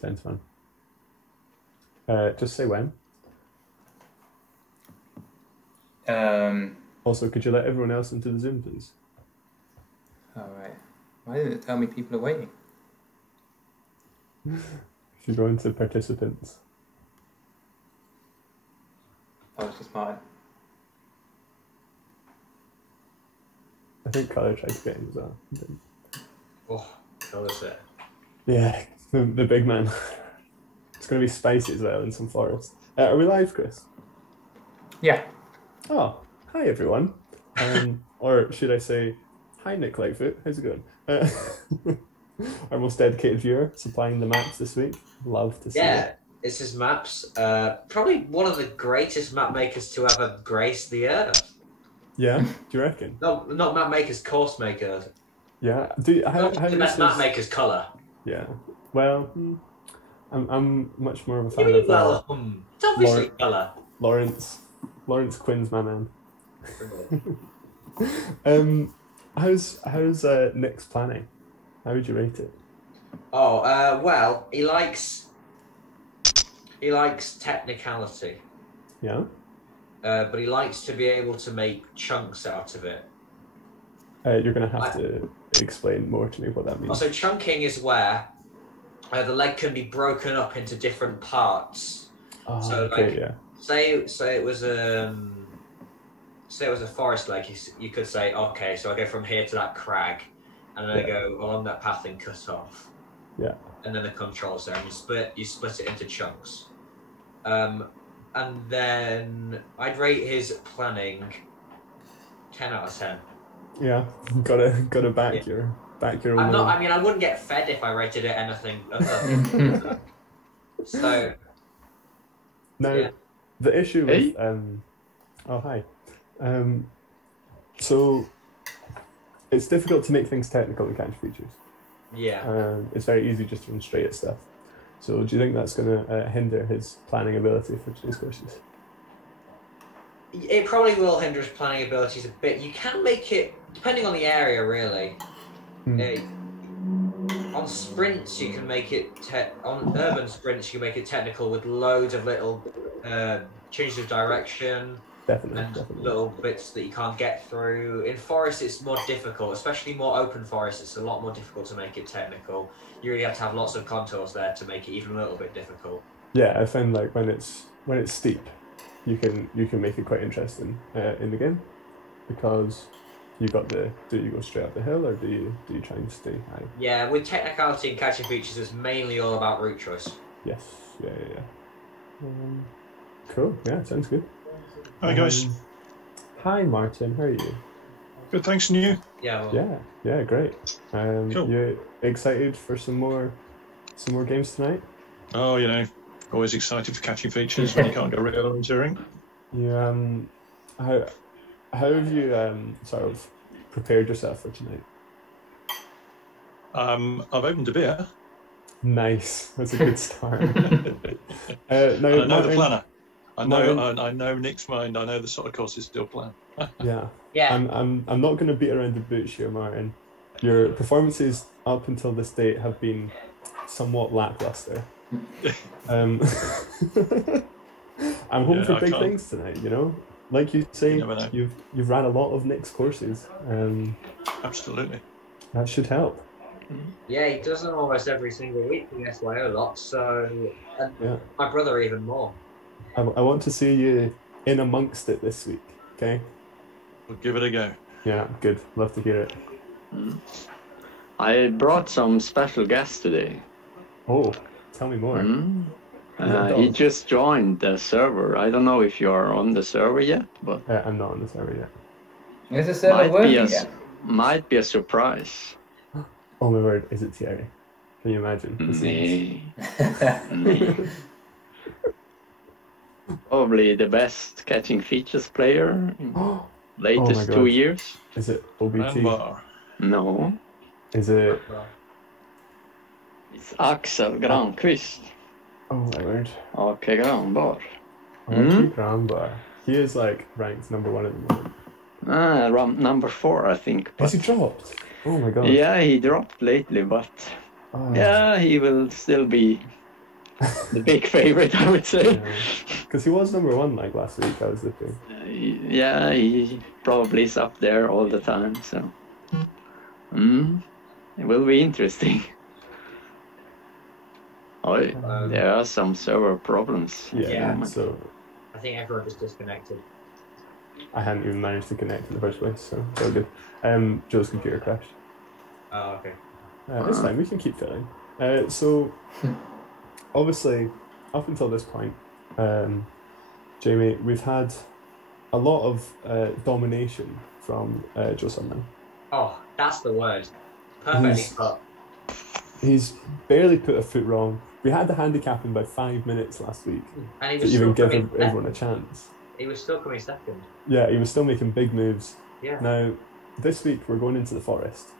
Sounds fun. Just say when. Also, could you let everyone else into the Zoom, please? All right. Why did it tell me people are waiting? If you go into participants. Oh, it's just mine. I think Colour tried to get in as well. Oh, Colour's it. Yeah, the big man. It's going to be spicy as well in some forest. Are we live, Chris? Yeah. Oh, hi everyone. Or should I say, hi Nick Lightfoot, how's it going? Our most dedicated viewer, supplying the maps this week. Love to see it. Yeah, it's his maps. Probably one of the greatest map makers to ever grace the earth. Yeah, do you reckon? No, not map makers, course makers. Yeah. How the best map makers Colour. Yeah. Well, I'm much more of a What fan do you of mean, it's obviously Colour. Lawrence Quinn's my man. How's Nick's planning? How would you rate it? Oh, well, he likes technicality. Yeah. But he likes to be able to make chunks out of it. You're going to have to explain more to me what that means. Also, chunking is where the leg can be broken up into different parts. Oh, so, okay, like, yeah. say it was a forest leg. You could say, okay, so I go from here to that crag, and then I go along that path and cut off. Yeah. And then the controls there, and you split it into chunks. And then I'd rate his planning 10 out of 10. Yeah, gotta back your. I'm not. I mean, I wouldn't get fed if I rated it anything other. So. Now, yeah. The issue with oh hi, so it's difficult to make things technical in catch features. Yeah. It's very easy just to run straight at stuff. So do you think that's going to hinder his planning ability for today's courses? It probably will hinder his planning abilities a bit. You can make it, depending on the area, really. On sprints, you can make it, on urban sprints, you can make it technical with loads of little changes of direction. Definitely. Little bits that you can't get through. In forest, it's more difficult, especially more open forests. It's a lot more difficult to make it technical. You really have to have lots of contours there to make it even a little bit difficult. Yeah, I find like when it's steep, you can make it quite interesting in the game, because do you go straight up the hill, or do you try and stay high? Yeah, with technicality and catching features, it's mainly all about route choice. Yes. Yeah. Cool. Yeah, sounds good. Hi guys. Hi Martin, how are you? Good, thanks, and you? Yeah. Well, Yeah, great. Cool. You excited for some more games tonight? Oh, always excited for catching features when you can't go real on touring. You how have you sort of prepared yourself for tonight? I've opened a beer. Nice, that's a good start. I know the planner. I Martin, know Nick's mind. I know the sort of courses still planned. Yeah. Yeah. I'm not going to beat around the bush here, Martin. Your performances up until this date have been somewhat lackluster. I'm hoping for big things tonight. Like you say, you've ran a lot of Nick's courses. Absolutely. That should help. Yeah, he does them almost every single week in SYO lot. So, my brother even more. I want to see you in amongst it this week, okay? We'll give it a go. Yeah, good. Love to hear it. I brought some special guests today. Oh, tell me more. He just joined the server. I don't know if you are on the server yet, but... I'm not on the server yet. Is the server working yet? Might be a surprise. Oh my word, is it Thierry? Can you imagine? Nee. Probably the best catching features player in latest 2 years. Is it OBT? No. Is it? It's Axel Granqvist. Oh my word. Okay, Granbar. Granbar. He is like ranked number 1 at the moment. Number 4, I think. Has he dropped? Oh my god. Yeah, he dropped lately, but Oh, Yeah, he will still be the big favorite, I would say. Because he was number one like last week. I was looking. Yeah, he probably is up there all the time. So, it will be interesting. Oh, there are some server problems. Yeah. So I think everyone just disconnected. I hadn't even managed to connect in the first place, so it's all good. Joe's computer crashed. Oh, okay. It's fine. We can keep filling. So obviously, up until this point, Jamie, we've had a lot of domination from Joe Sundman. Oh, that's the word. Perfectly put. He's barely put a foot wrong. We had to handicap him by 5 minutes last week And he to was even still give coming everyone a chance. He was still coming second. Yeah, he was still making big moves. Yeah. Now, this week we're going into the forest,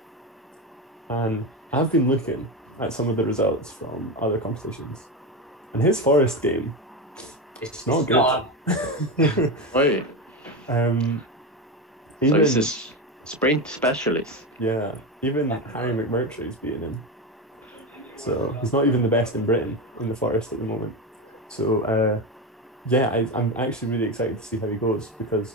and I've been looking at some of the results from other competitions, and his forest game, It's not good. Wait, so Even, he's a sprint specialist. yeah, even Harry McMurtry's beating him. So he's not even the best in Britain in the forest at the moment. So yeah, I'm actually really excited to see how he goes, because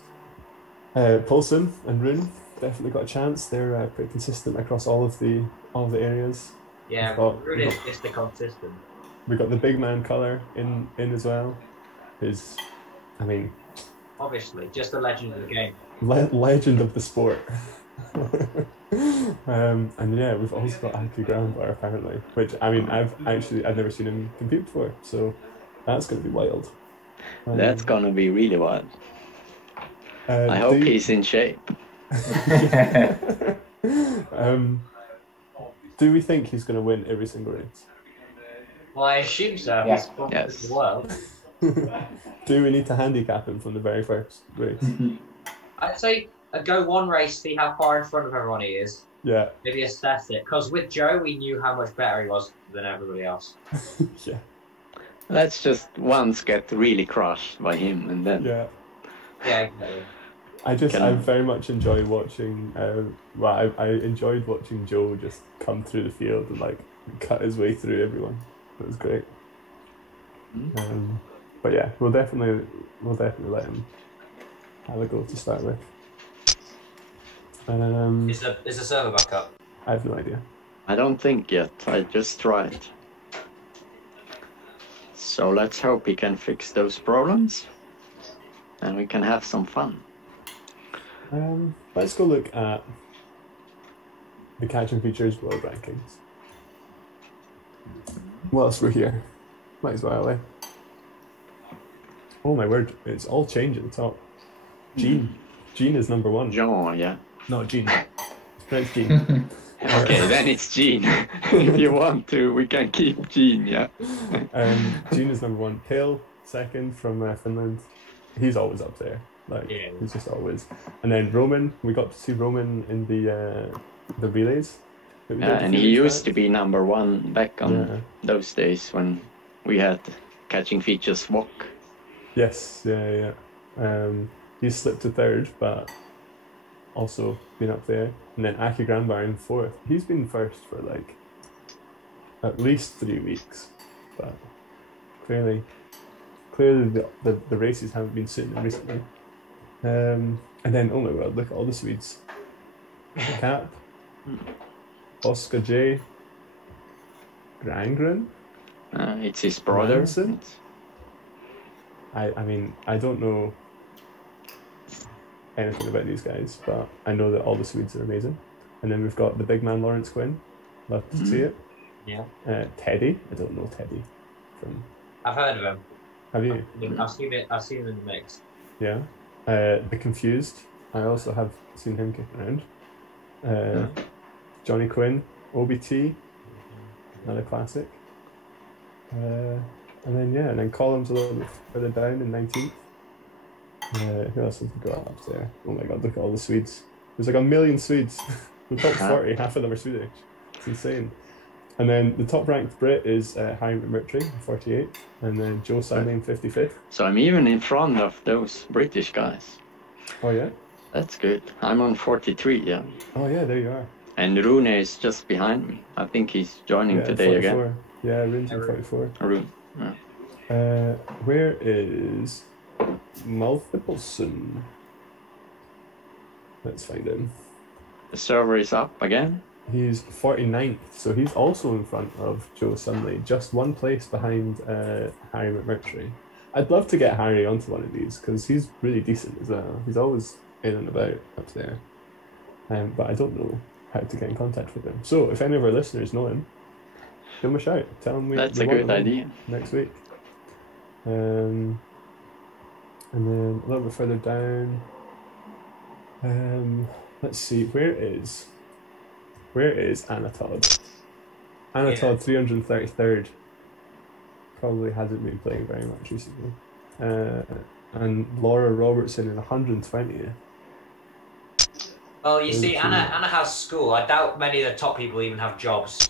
Paulson and Rune definitely got a chance. They're pretty consistent across all of the areas. Yeah, Rune is just the consistent. We got the big man colour in as well. Who's, I mean, Obviously, just a legend of the game. legend of the sport. And yeah, we've also got Aki Groundbar apparently, which I mean I've never seen him compete before, so that's going to be wild. That's gonna be really wild. I hope he's in shape. Do we think he's going to win every single race? Well, I assume so. Yeah. He's from Yes. the world. Do we need to handicap him from the very first race? I'd say go one race, see how far in front of everyone he is. Yeah. Maybe assess it. Because with Joe, we knew how much better he was than everybody else. Yeah. Let's just once get really crushed by him, and then Yeah. Yeah, exactly. I very much enjoy watching. I enjoyed watching Joe just come through the field and like cut his way through everyone. It was great. But yeah, we'll definitely let him have a go to start with. Is the server back up? I have no idea. I don't think yet. I just tried. So let's hope he can fix those problems, and we can have some fun. Let's go look at the Catching Features World Rankings. Whilst we're here, might as well, eh? Oh my word, it's all changed at the top. Gene is number one. Jean, yeah. No, Gene. It's Gene. Okay, then it's Gene. If you want to, we can keep Gene, yeah. Gene is number one. Pale, second from Finland. He's always up there. Like, Yeah. he's just always. And then Roman, we got to see Roman in the relays. that we did Yeah, a and few he weeks used back. to be number one back on Yeah. those days when we had Catching Features walk. Yes, yeah. He slipped to third, but also been up there. And then Aki Grandbar in fourth. He's been first for like at least 3 weeks, but clearly the races haven't been sitting in recently. And then, oh my god, look at all the Swedes. Cap, Oscar J, Grangren. It's his brother. Ranson? I mean, I don't know anything about these guys, but I know that all the Swedes are amazing. And then we've got the big man Lawrence Quinn. Love to see it. Yeah. Teddy. I don't know Teddy. I've heard of him. Have you? I've seen it. I've seen him in the mix. Yeah. The Confused. I also have seen him kicking around. Johnny Quinn, OBT, another classic. And then Columns a little bit further down in 19th. Who else has got up there? Oh my god, look at all the Swedes. There's like a million Swedes. The top 40, half of them are Swedish. It's insane. And then the top ranked Brit is Harry McMurtry, 48, and then Joe Sundman, 55th. So I'm even in front of those British guys. Oh yeah? That's good. I'm on 43, yeah. Oh yeah, there you are. And Rune is just behind me. I think he's joining Yeah, today 44. again. Yeah, Rune's in Yeah, 44. Rune. Where is Multipleson? Let's find him. The server is up again. He's 49th, so he's also in front of Joe Sunley, just one place behind Harry McMurtry. I'd love to get Harry onto one of these because he's really decent as well. He's always in and about up there, but I don't know how to get in contact with him. So if any of our listeners know him, give him a shout. Tell him That's we a want good him idea. next week. And then a little bit further down, let's see, where is Anatod? Anatod, 333rd. Probably hasn't been playing very much recently. And Laura Robertson in 120th. Well, you see, Okay. Anna has school. I doubt many of the top people even have jobs.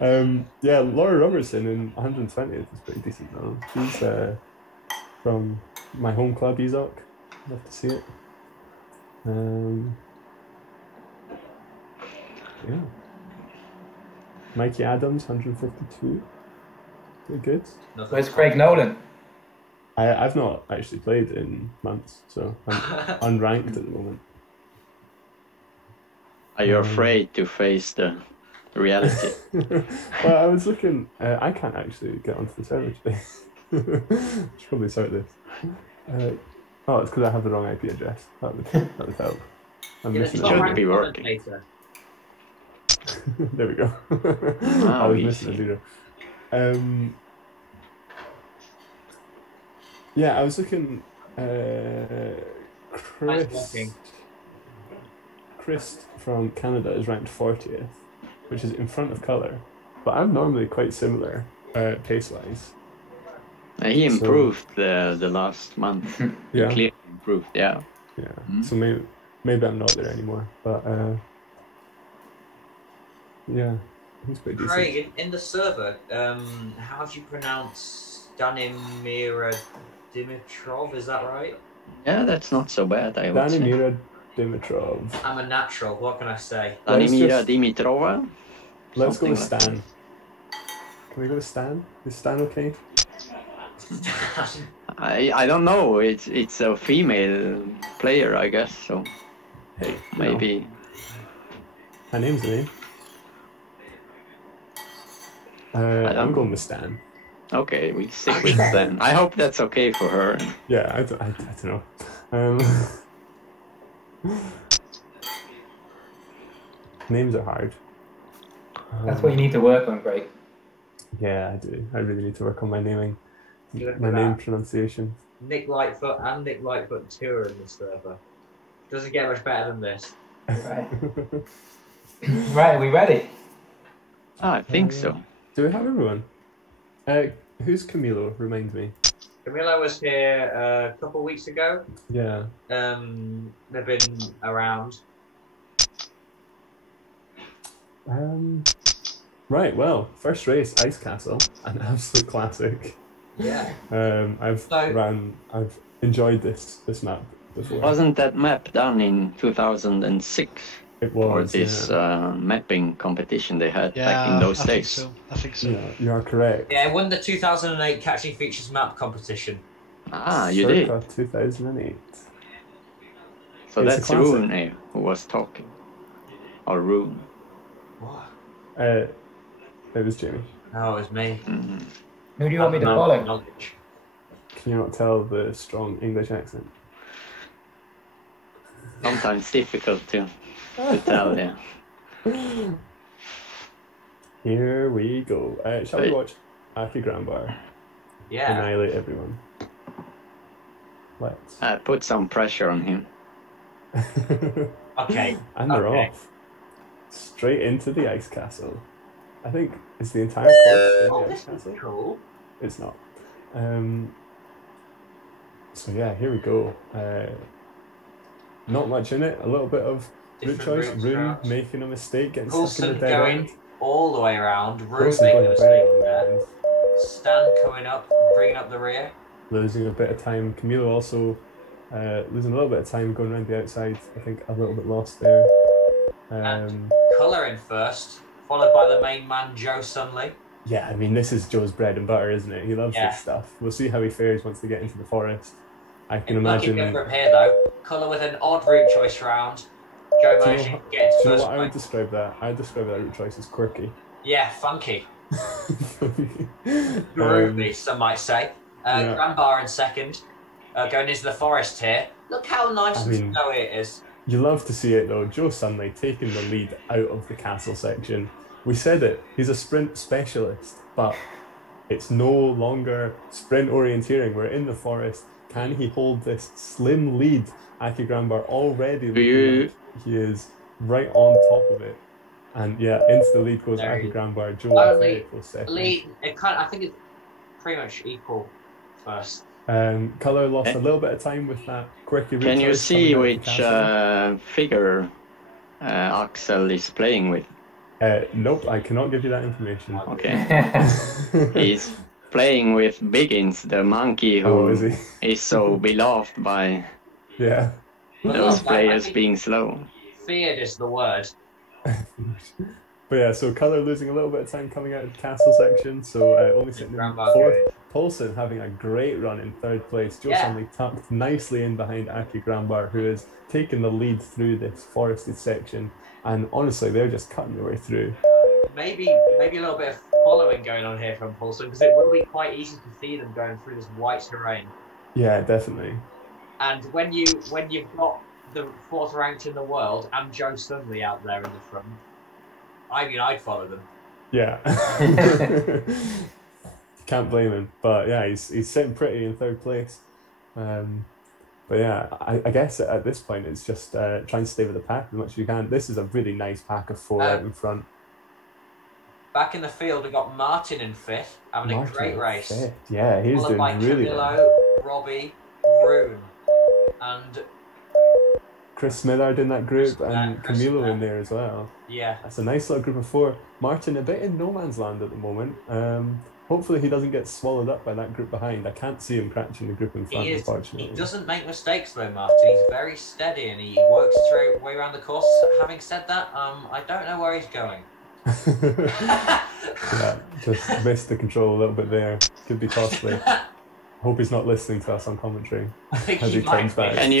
Yeah, Laura Robertson in 120th is pretty decent though. She's from my home club, Izok. Love to see it. Yeah. Mikey Adams, 152. Pretty good. Where's Craig Nolan? I've not actually played in months, so I'm unranked at the moment. Are you afraid to face the reality? Well, I was looking. I can't actually get onto the server today. Should probably sort this. Oh, it's because I have the wrong IP address. That would help. I'm You're missing the Should top-ranked be working. commentator. There we go. Ah, I was easy. missing a zero. Yeah, I was looking. walking. Chris from Canada is ranked 40th, which is in front of Colour, but I'm normally quite similar pace-wise. He improved the last month. Yeah, Clearly improved, yeah. yeah. Mm. So maybe I'm not there anymore, but yeah, he's pretty decent. Craig, in the server, how do you pronounce Danimira Dimitrov? Is that right? Yeah, that's not so bad, I would say. Danimira Dimitrov. I'm a natural. What can I say? Danimira Dimitrova. Let's go with Something like Stan. Can we go with Stan? Is Stan okay? I don't know. It's a female player, I guess. So Hey, you know, maybe. her name's a name. don't I'm know. going with Stan. Okay, we stick with Stan. I hope that's okay for her. Yeah, I don't know. Names are hard. That's what you need to work on, Craig. Yeah, I do. I really need to work on my naming, You look my at name that. pronunciation. Nick Lightfoot and Nick Lightfoot 2 are in the server. Doesn't get much better than this. Right. Right, are we ready? Ah, I think so. Do we have everyone? Who's Camilo? Remind me. Camilo was here a couple of weeks ago. Yeah. They've been around. Right. Well, first race, Ice Castle, an absolute classic. Yeah. I've enjoyed this map before. Wasn't that map done in 2006? It Or was. this mapping competition they had Yeah, back in those I think days? so. I think so. Yeah, you are correct. Yeah, I won the 2008 Catching Features map competition. Ah, you did. Circa 2008. So It's a that's classic. Rune who was talking. Or Rune. What? It was Jamie. Oh, it was me. Mhm. Who do you want me to No follow? knowledge. Can you not tell the strong English accent? Sometimes difficult to tell, yeah. Here we go. Shall we Right. watch Aki Granbar Yeah. annihilate everyone? Let's. Put some pressure on him. Okay. And they're Okay. off. Straight into the ice castle. I think it's the entire course in Oh, the ice this is castle. cool. It's not. So yeah, here we go. Not much in it. A little bit of route Different choice. routes Rune throughout. making a mistake, getting stuck Coulson in the dead going end. all the way around. Rune Coulson making a going mistake very there. end. Stan coming up, bringing up the rear. Losing a bit of time. Camilo also losing a little bit of time going around the outside. I think a little bit lost there. Colour in first, followed by the main man, Joe Sunley. Yeah, I mean, this is Joe's bread and butter, isn't it? He loves this stuff. We'll see how he fares once they get into the forest. I can imagine. Looking good from here, though. Colour with an odd route choice round. Joe managing to get into do you know first what I would place. describe that? I would describe that route choice as quirky. Yeah, funky. Groovy, some might say. Granbar in second. Going into the forest here. Look how nice and snowy it is. You love to see it, though. Joe Sunley taking the lead out of the castle section. We said it. He's a sprint specialist, but it's no longer sprint orienteering. We're in the forest. Can he hold this slim lead? Aki Granbar already he is right on top of it. And yeah, into the lead goes Aki Granbar. Joe very close second. Lead, I think it's pretty much equal first. Colour lost a little bit of time with that quirky route. Can you see which figure Axel is playing with? Nope, I cannot give you that information. Okay. He's playing with Biggins, the monkey who is so beloved by those players being slow. Feared is the word. But yeah, so Colour losing a little bit of time coming out of the castle section, so only sitting in fourth. Paulson having a great run in third place. Joe Sunley tucked nicely in behind Aki Granbar, who has taken the lead through this forested section. And honestly, they're just cutting their way through. Maybe a little bit of following going on here from Paulson, because it will be quite easy to see them going through this white terrain. Yeah, definitely. And when you've got the fourth ranked in the world and Joe Sunley out there in the front, I mean, I'd follow them. Yeah. Can't blame him. But yeah, he's sitting pretty in third place. But yeah, I guess at this point it's just trying to stay with the pack as much as you can. This is a really nice pack of four out in front. Back in the field, we've got Martin in fifth, having a great race. Fifth. Yeah, he's doing really well. Camillo, Robbie, Rune, and Chris Smithard in that group, and Camilo in there as well. Yeah. That's a nice little group of four. Martin a bit in no man's land at the moment. Hopefully he doesn't get swallowed up by that group behind. I can't see him catching the group in front, unfortunately. He doesn't make mistakes though, Martin. He's very steady and he works his way around the course. Having said that, I don't know where he's going. Yeah, just missed the control a little bit there. Could be costly. Hope he's not listening to us on commentary as he turns back. Can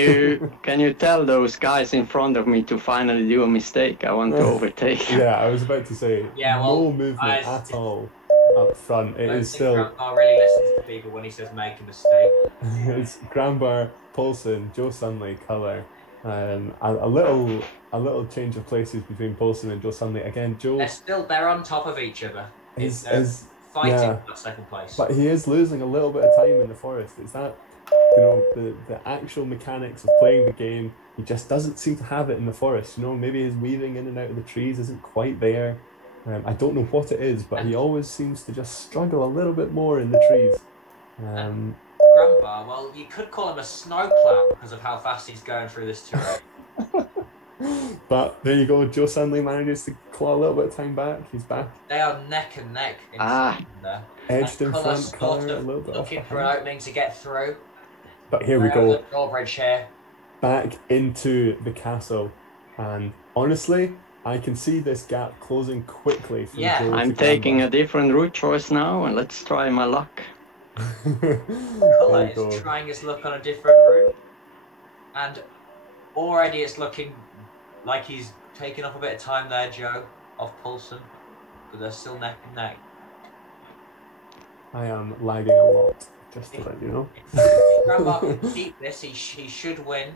you tell those guys in front of me to finally do a mistake? I want to overtake. Yeah, I was about to say no movement at all up front. It is still. Granbar really listens to people when he says make a mistake. It's Granbar, Paulson, Joe Sunley, Colour. A little change of places between Paulson and Joe Sunley. Again, Joe. They're on top of each other. Is fighting for second place. But he is losing a little bit of time in the forest. It's that, the actual mechanics of playing the game. He just doesn't seem to have it in the forest. Maybe his weaving in and out of the trees isn't quite there. I don't know what it is, but he always seems to just struggle a little bit more in the trees. Granbar, well, you could call him a snowplow because of how fast he's going through this terrain. But there you go, Joe Sunley manages to claw a little bit of time back. He's back. They are neck and neck in there. Edged in front, Colour a little bit looking for an opening to get through. But here we go. The drawbridge here. Back into the castle. And honestly, I can see this gap closing quickly. From Joe I'm taking a different route choice now, and let's try my luck. Colour is trying his luck on a different route. And already it's looking like he's taking off a bit of time there, Joe, off Paulson. But they're still neck and neck. I am lagging a lot, just to let you know. If Granbar can keep this, he should win.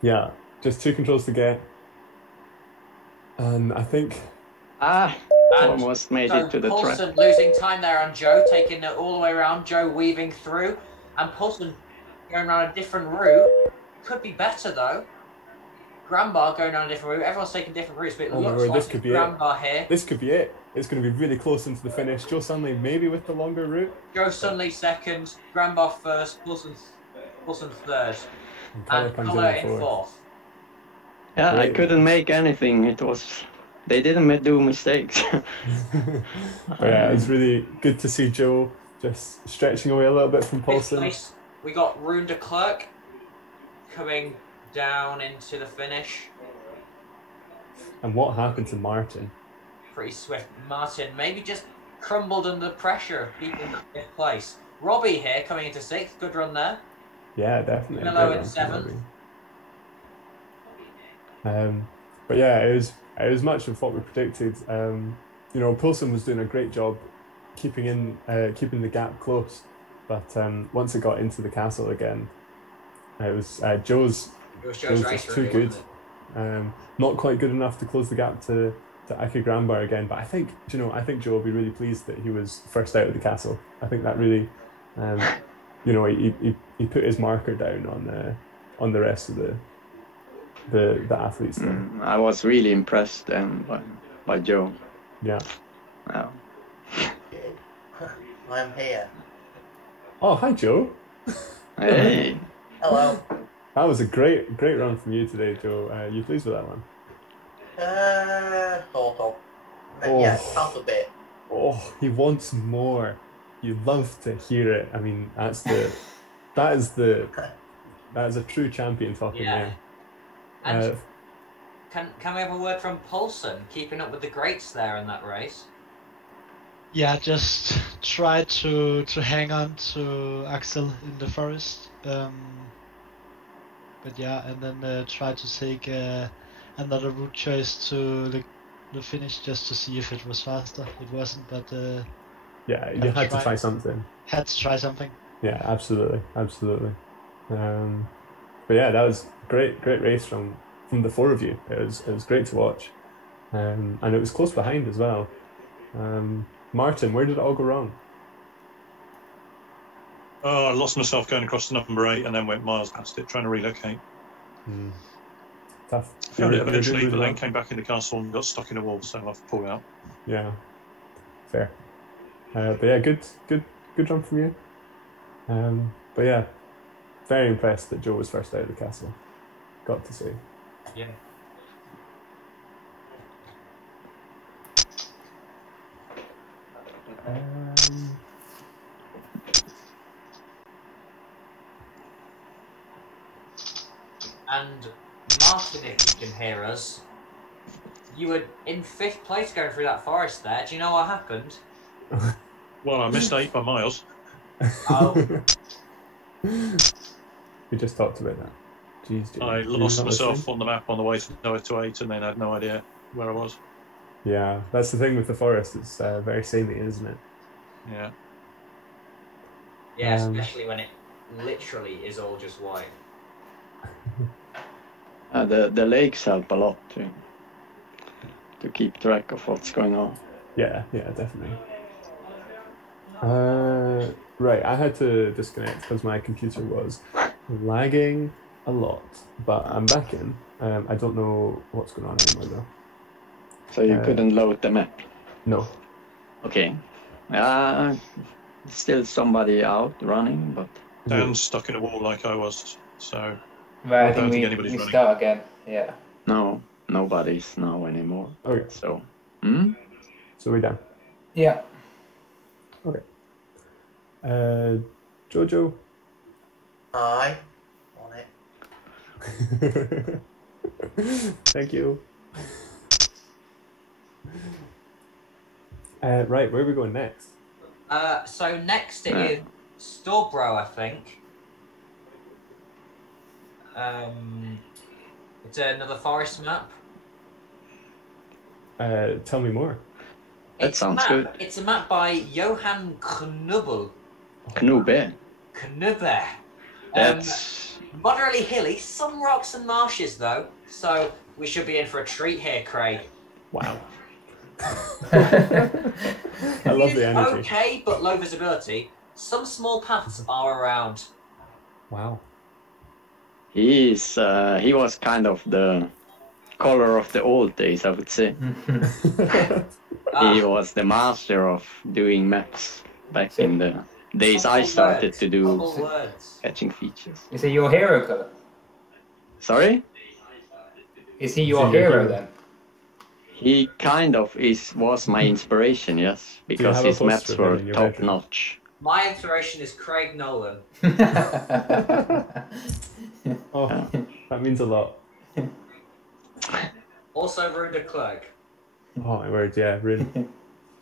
Yeah, just 2 controls to get. And I think... almost made it to the track. Paulson losing time there on Joe, taking it all the way around, Joe weaving through. And Paulson going around a different route. Could be better, though. Granbar going on a different route. Everyone's taking different routes, but it looks like it's Granbar here. This could be it. It's going to be really close into the finish. Joe Sunley maybe with the longer route. Joe Sunley second, Granbar first, Paulson third, and Colour in fourth. Yeah, I couldn't make anything. They didn't do mistakes. Yeah, it's really good to see Joe just stretching away a little bit from Paulson. We got Rune de Klerk coming down into the finish. And what happened to Martin? Pretty swift. Martin maybe just crumbled under pressure, keeping in 5th place. Robbie here coming into 6th. Good run there. Yeah, definitely. Milo in 7th. But yeah, it was much of what we predicted. You know, Poulsen was doing a great job keeping the gap close, but once it got into the castle again, it was Joe's race too good. Not quite good enough to close the gap to Aki Granbar again. But I think Joe will be really pleased that he was first out of the castle. I think that really, you know, he put his marker down on the rest of the athletes there. I was really impressed by Joe. Yeah. Wow. I'm here. Oh, hi Joe. Hey. Hello. That was a great run from you today, Joe. You pleased with that one? Sort of. Yeah, half a bit. Oh, he wants more. You love to hear it. I mean, that is a true champion talking there. And can we have a word from Poulsen, keeping up with the greats there in that race? Yeah, just try to hang on to Axel in the forest. But yeah, and then try to take another route choice to the finish just to see if it was faster. It wasn't, but yeah, you had to try something. Had to try something. Yeah, absolutely. But yeah, that was great race from the 4 of you. It was great to watch, and it was close behind as well. Martin, where did it all go wrong? Oh, I lost myself going across the number 8 and then went miles past it trying to relocate. Tough. Found it eventually, but then came back in the castle and got stuck in a wall, so I've pulled out. Yeah, fair. But yeah, good jump from you. But yeah, very impressed that Joe was first out of the castle. Got to say. Yeah. And Martin, if you can hear us, you were in 5th place going through that forest there. Do you know what happened? Well, I missed 8 by miles. Oh. We just talked about that. Jeez, I lost myself on the map on the way to 8 and then had no idea where I was. Yeah, that's the thing with the forest. It's very samey, isn't it? Yeah. Yeah, especially when it literally is all just white. The lakes help a lot to keep track of what's going on. Yeah, definitely. Right, I had to disconnect because my computer was lagging a lot, but I'm back in. I don't know what's going on anymore though. So you couldn't load the map? No. Okay. Still somebody out running, but... Dan's stuck in a wall like I was, so... Right, I don't think anybody's we running. start again, yeah. No, nobody's now anymore. Okay. So... So we're done. Yeah. Okay. Jojo? Hi. On it. Thank you. Right, where are we going next? So next it is Storbro, I think. It's another forest map. Tell me more. That sounds good. It's a map by Johan Knubbe. Knubbe. Knubbe. That's... Moderately hilly, some rocks and marshes though, so we should be in for a treat here, Craig. Wow. I love the energy. Okay, but low visibility. Some small paths are around. Wow. He was kind of the color of the old days, I would say. He was the master of doing maps back in the days I started to do catching features. Is he your hero, Kurt? Sorry? Is he your hero then? He kind of was my inspiration, yes, because his maps were top notch. My inspiration is Craig Nolan. Oh, that means a lot. Also, Rune de Klerk. Oh my word, yeah, Rune.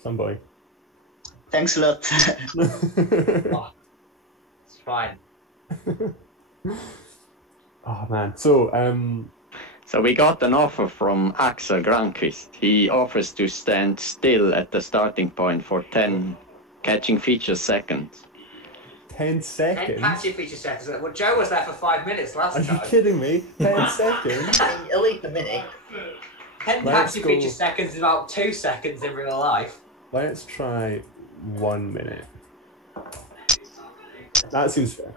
Some boy. Thanks a lot. Oh, it's fine. Oh man. So So we got an offer from Axel Granqvist. He offers to stand still at the starting point for 10 catching features seconds. 10 seconds? 10 catching feature seconds. Well, Joe was there for 5 minutes last Are time. you kidding me? 10 seconds? At least a minute. 10 Let's catching go. feature seconds is about 2 seconds in real life. Let's try 1 minute. That seems fair.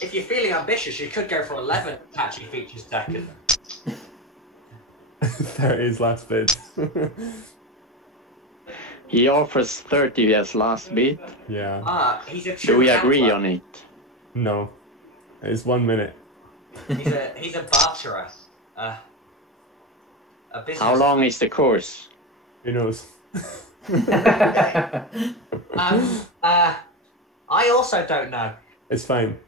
If you're feeling ambitious, you could go for 11 catching features seconds. There is last bid. He offers 30 as last bid. Yeah. Ah, he's a true Do we agree gambler. on it? No. It's 1 minute. He's a barterer. A business. How long is the course? Who knows? I also don't know. It's fine.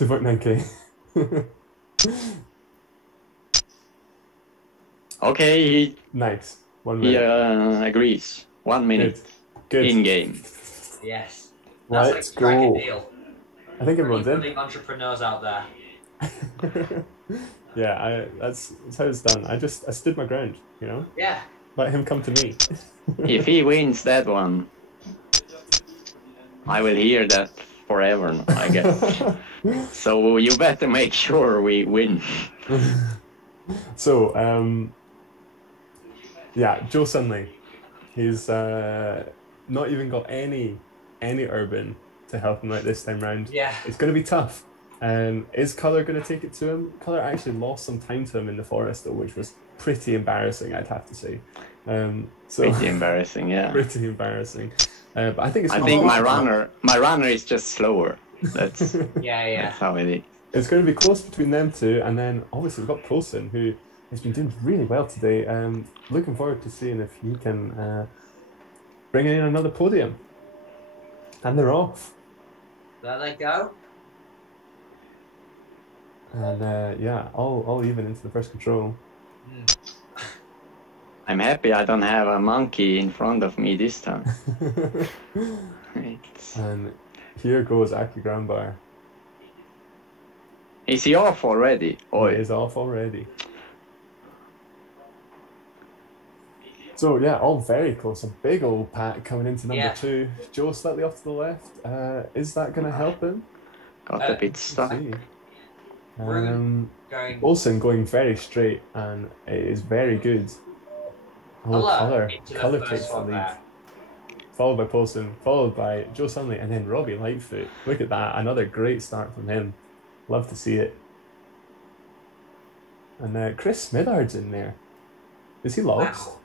2.9k. Okay, he Nice. 1 minute. agrees. 1 minute Good. in game. Yes. That's Let's like striking go. deal. I think everyone's in. Big entrepreneurs out there. Yeah, that's how it's done. I stood my ground, you know? Yeah. Let him come to me. If he wins that one, I will hear that forever, I guess. So you better make sure we win. So, yeah, Joe Sunley. He's not even got any urban to help him out this time round. Yeah. It's going to be tough. Is Colour going to take it to him? Colour actually lost some time to him in the forest, though, which was pretty embarrassing, I'd have to say. Pretty embarrassing, yeah. Pretty embarrassing. But I think it's. I think my runner is just slower. That's Yeah. that's how it is. It's going to be close between them two, and then obviously we've got Poulsen, who has been doing really well today. Looking forward to seeing if he can bring in another podium. And they're off. There they go. And yeah, all even into the first control. I'm happy I don't have a monkey in front of me this time. It's... And here goes Aki Granbar. Is he off already? Oh, it is off already. So yeah, all very close. A big old pack coming into number 2. Joe slightly off to the left. Is that going to help him? Got a bit stuck. Olsen going very straight, and it is very good. Oh, Colour takes the lead. Followed by Poulsen, followed by Joe Sunley, and then Robbie Lightfoot. Look at that, another great start from him. Love to see it. And Chris Smithard's in there. Is he lost? Wow.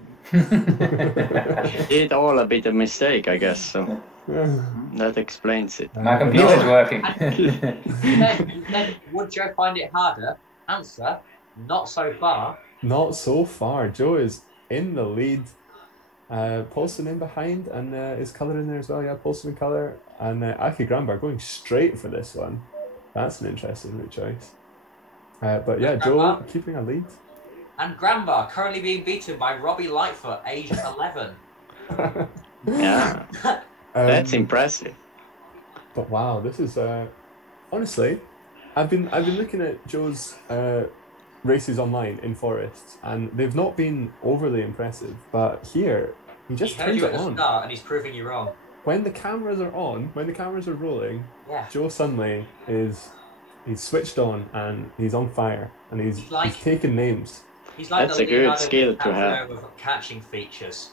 Did all a bit of mistake, I guess, so that explains it. My computer's working. Then, would Joe find it harder? Answer, not so far. Not so far. Joe is in the lead. Poulsen in behind, and is Colour in there as well? Yeah, Poulsen and Colour. And Aki Granbar going straight for this one. That's an interesting route choice. But yeah, Joe keeping a lead. And Granbar currently being beaten by Robbie Lightfoot, aged 11. Yeah, that's impressive. But wow, this is honestly, I've been looking at Joe's races online in forests, and they've not been overly impressive. But here, he just turns it on. Start and he's proving you wrong. When the cameras are on, when the cameras are rolling, Yeah. Joe Sunley he's switched on and he's on fire, and he's taking names. He's like That's the a good Leonardo skill to DiCaprio have. with catching features.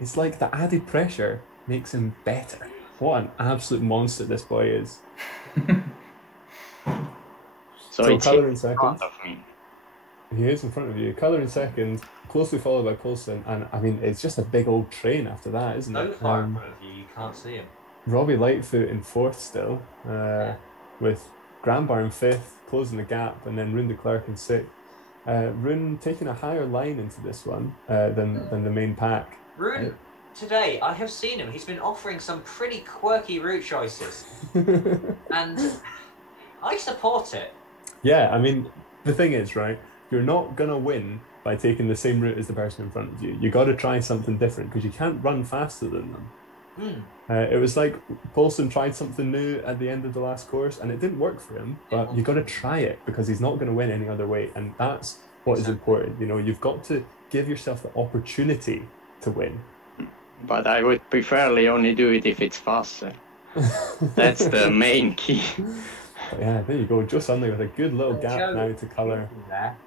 It's like the added pressure makes him better. What an absolute monster this boy is. So it's Colour in in second. front of me. He is in front of you. Colour in second, closely followed by Poulsen, and I mean it's just a big old train after that, isn't So it? far in front of you, you can't see him. Robbie Lightfoot in fourth still, with Granbar in fifth, closing the gap, and then Rune de Klerk in sixth. Rune taking a higher line into this one than the main pack. Rune today, I have seen him. He's been offering some pretty quirky route choices. And I support it. Yeah, I mean, the thing is, right, you're not going to win by taking the same route as the person in front of you. You got to try something different because you can't run faster than them. It was like Poulsen tried something new at the end of the last course and it didn't work for him, but you got to try it because he's not going to win any other way, and that's what is important. You know, you've got to give yourself the opportunity to win. But I would preferably only do it if it's faster. That's the main key. But yeah, there you go. Joe Sunley with a good little gap now to colour.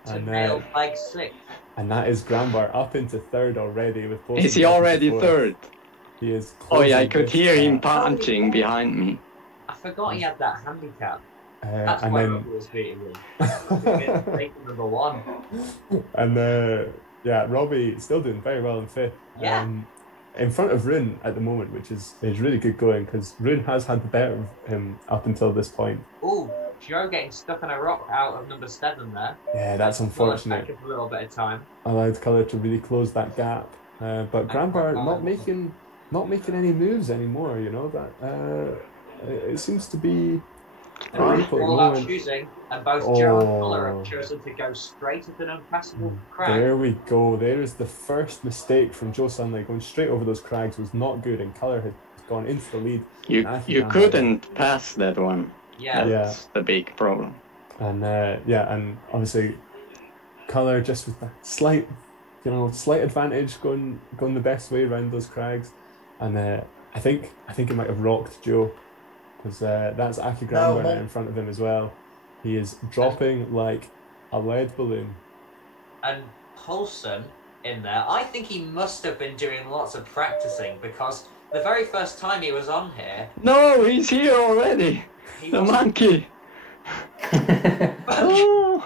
And that is Granbar up into third already with Poulsen. Is he already third? He is. Oh yeah, I could hear him punching behind me. I forgot he had that handicap. That's and why then Robbie was beating him. Taking number one. And yeah, Robbie still doing very well in fifth. Yeah. In front of Rune at the moment, which is really good going because Rune has had the better of him up until this point. Ooh, Joe getting stuck on a rock out of number 7 there. Yeah, that's unfortunate. A little bit of time. Allowed Colour to really close that gap, but Granbar not making any moves anymore. You know that it seems to be. All out choosing, and both Joe and Colour have chosen to go straight at an impassable crag. There we go. There is the first mistake from Joe Sunley. Going straight over those crags was not good, and Colour had gone into the lead. You couldn't pass that one. Yeah, that's the big problem. And and obviously Colour just with that slight advantage going the best way around those crags, and I think it might have rocked Joe. Because that's Aki Granbar in front of him as well. He is dropping like a lead balloon. And Poulsen in there, I think he must have been doing lots of practicing because the very first time he was on here... No, he's here already! The monkey! Oh.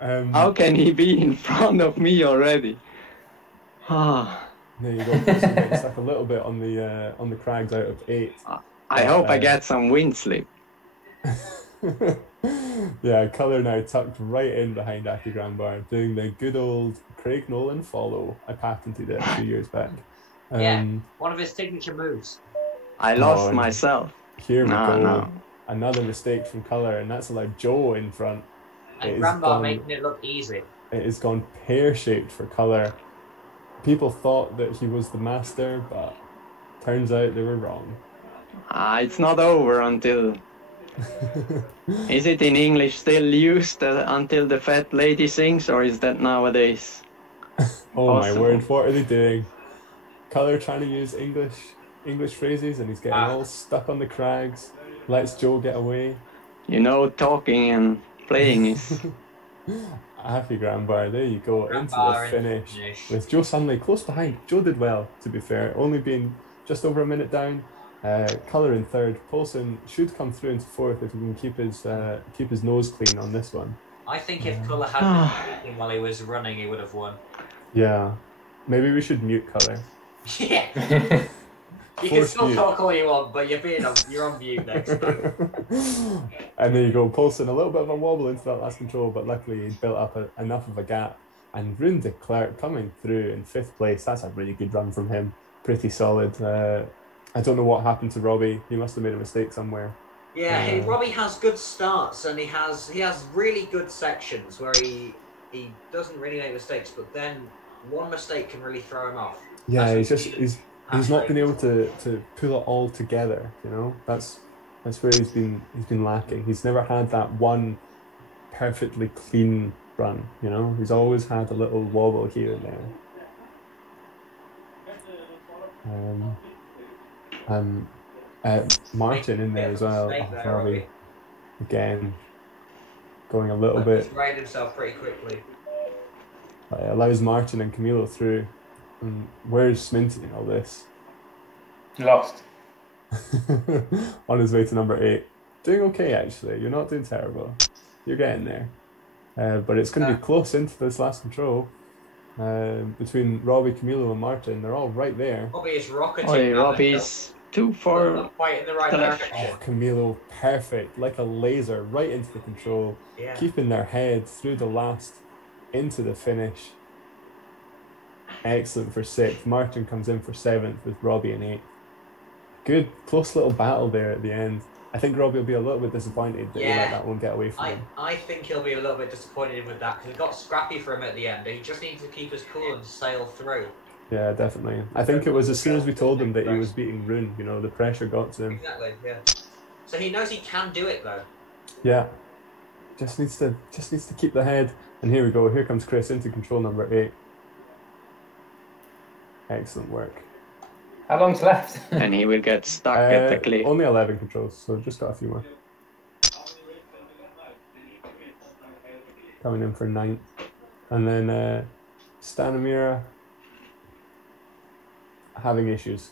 How can he be in front of me already? There you go. Getting stuck a little bit on the crags out of 8. I hope I get some wind slip. Yeah, Colour now tucked right in behind Aki Granbar, doing the good old Craig Nolan follow. I patented it a few years back. One of his signature moves. I lost myself. Here we go. No. Another mistake from Colour, and that's allowed Joe in front. And Granbar making it look easy. It has gone pear-shaped for Colour. People thought that he was the master, but turns out they were wrong. It's not over until... Is it in English still used until the fat lady sings, or is that nowadays? Oh my word, what are they doing? Colour trying to use English phrases and he's getting all stuck on the crags. Lets Joe get away. You know, talking and playing is... Aki Granbar, there you go, into the finish. With Joe Sunley close behind. Joe did well, to be fair, only being just over a minute down. Colour in third. Poulsen should come through into fourth if he can keep his nose clean on this one. I think if Colour had been speaking while he was running, he would have won. Yeah, maybe we should mute Colour. Yeah. You can still talk all you want, but you're on mute next time. And there you go, Poulsen, a little bit of a wobble into that last control, but luckily he built up enough of a gap. And Rune de Klerk coming through in 5th place. That's a really good run from him. Pretty solid. I don't know what happened to Robbie. He must have made a mistake somewhere. Yeah, Robbie has good starts and he has really good sections where he doesn't really make mistakes, but then one mistake can really throw him off. Yeah, he's not been able to pull it all together, you know. That's where he's been lacking. He's never had that one perfectly clean run, you know. He's always had a little wobble here and there. Martin in there as well. Robbie again going a little bit. He's righted himself pretty quickly. Allows Martin and Camilo through. And where's Sminty in all this? Lost. On his way to number 8. Doing okay, actually. You're not doing terrible. You're getting there. But it's going to be close into this last control. Between Robbie, Camilo and Martin. They're all right there. Robbie is rocketing. Robbie's too far. Quite in the right direction. Oh, Camilo, perfect. Like a laser, right into the control. Yeah. Keeping their head through the last into the finish. Excellent for 6th. Martin comes in for 7th with Robbie in 8th. Good, close little battle there at the end. I think Robbie will be a little bit disappointed that he let that one get away from him. I think he'll be a little bit disappointed with that because it got scrappy for him at the end. He just needs to keep his cool and sail through. Yeah, definitely. I think it was as soon as we told him that he was beating Rune, you know, the pressure got to him. Exactly, yeah. So he knows he can do it though. Yeah. Just needs to keep the head. And here we go. Here comes Chris into control number 8. Excellent work. How long's left? And he will get stuck at the cliff. Only 11 controls, so just got a few more. Coming in for 9th. And then Stanimira having issues,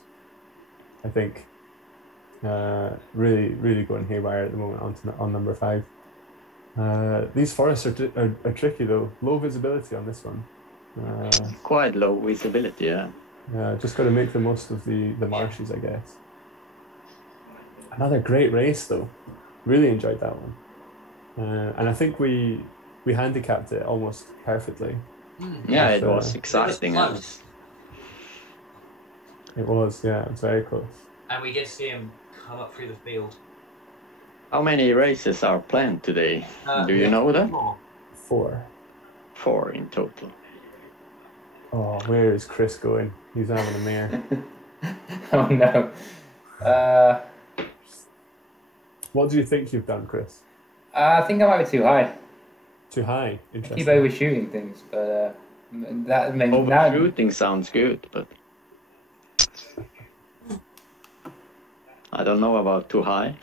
I think. Really going haywire at the moment on number 5. These forests are tricky though. Low visibility on this one. Quite low visibility, yeah. Yeah, just got to make the most of the marshes, I guess. Another great race though. Really enjoyed that one. And I think we handicapped it almost perfectly. Yeah, it was exciting. It was It was, yeah, it was very close. And we get to see him come up through the field. How many races are planned today? Do you know that? 4. 4 in total. Oh, where is Chris going? He's having a mare. Oh no. What do you think you've done, Chris? I think I might be too high. Too high? I Interesting. keep overshooting things, but that means Overshooting sounds good, but I don't know about too high.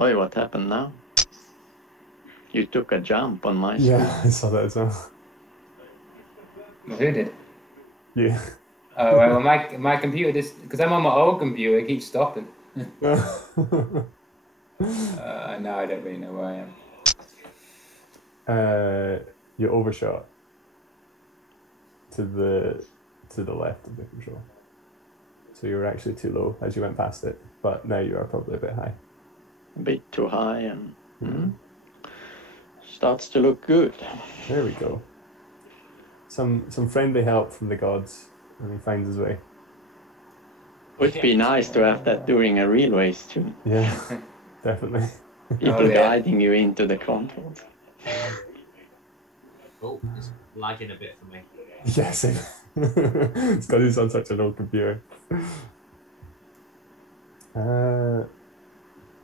Oi, what happened now? You took a jump on my screen. Yeah, I saw that as well. Well, who did? Yeah. Oh, well, my computer just because I'm on my old computer, it keeps stopping. No, I don't really know where I am. You overshot to the left of the control, so you were actually too low as you went past it. But now you are probably a bit high. A bit too high and starts to look good. There we go. Some friendly help from the gods, and he finds his way. Would be nice to have that during a real race too. Yeah, definitely. People guiding you into the controls. Oh, it's lagging a bit for me. Yes, it's because he's on such an old computer.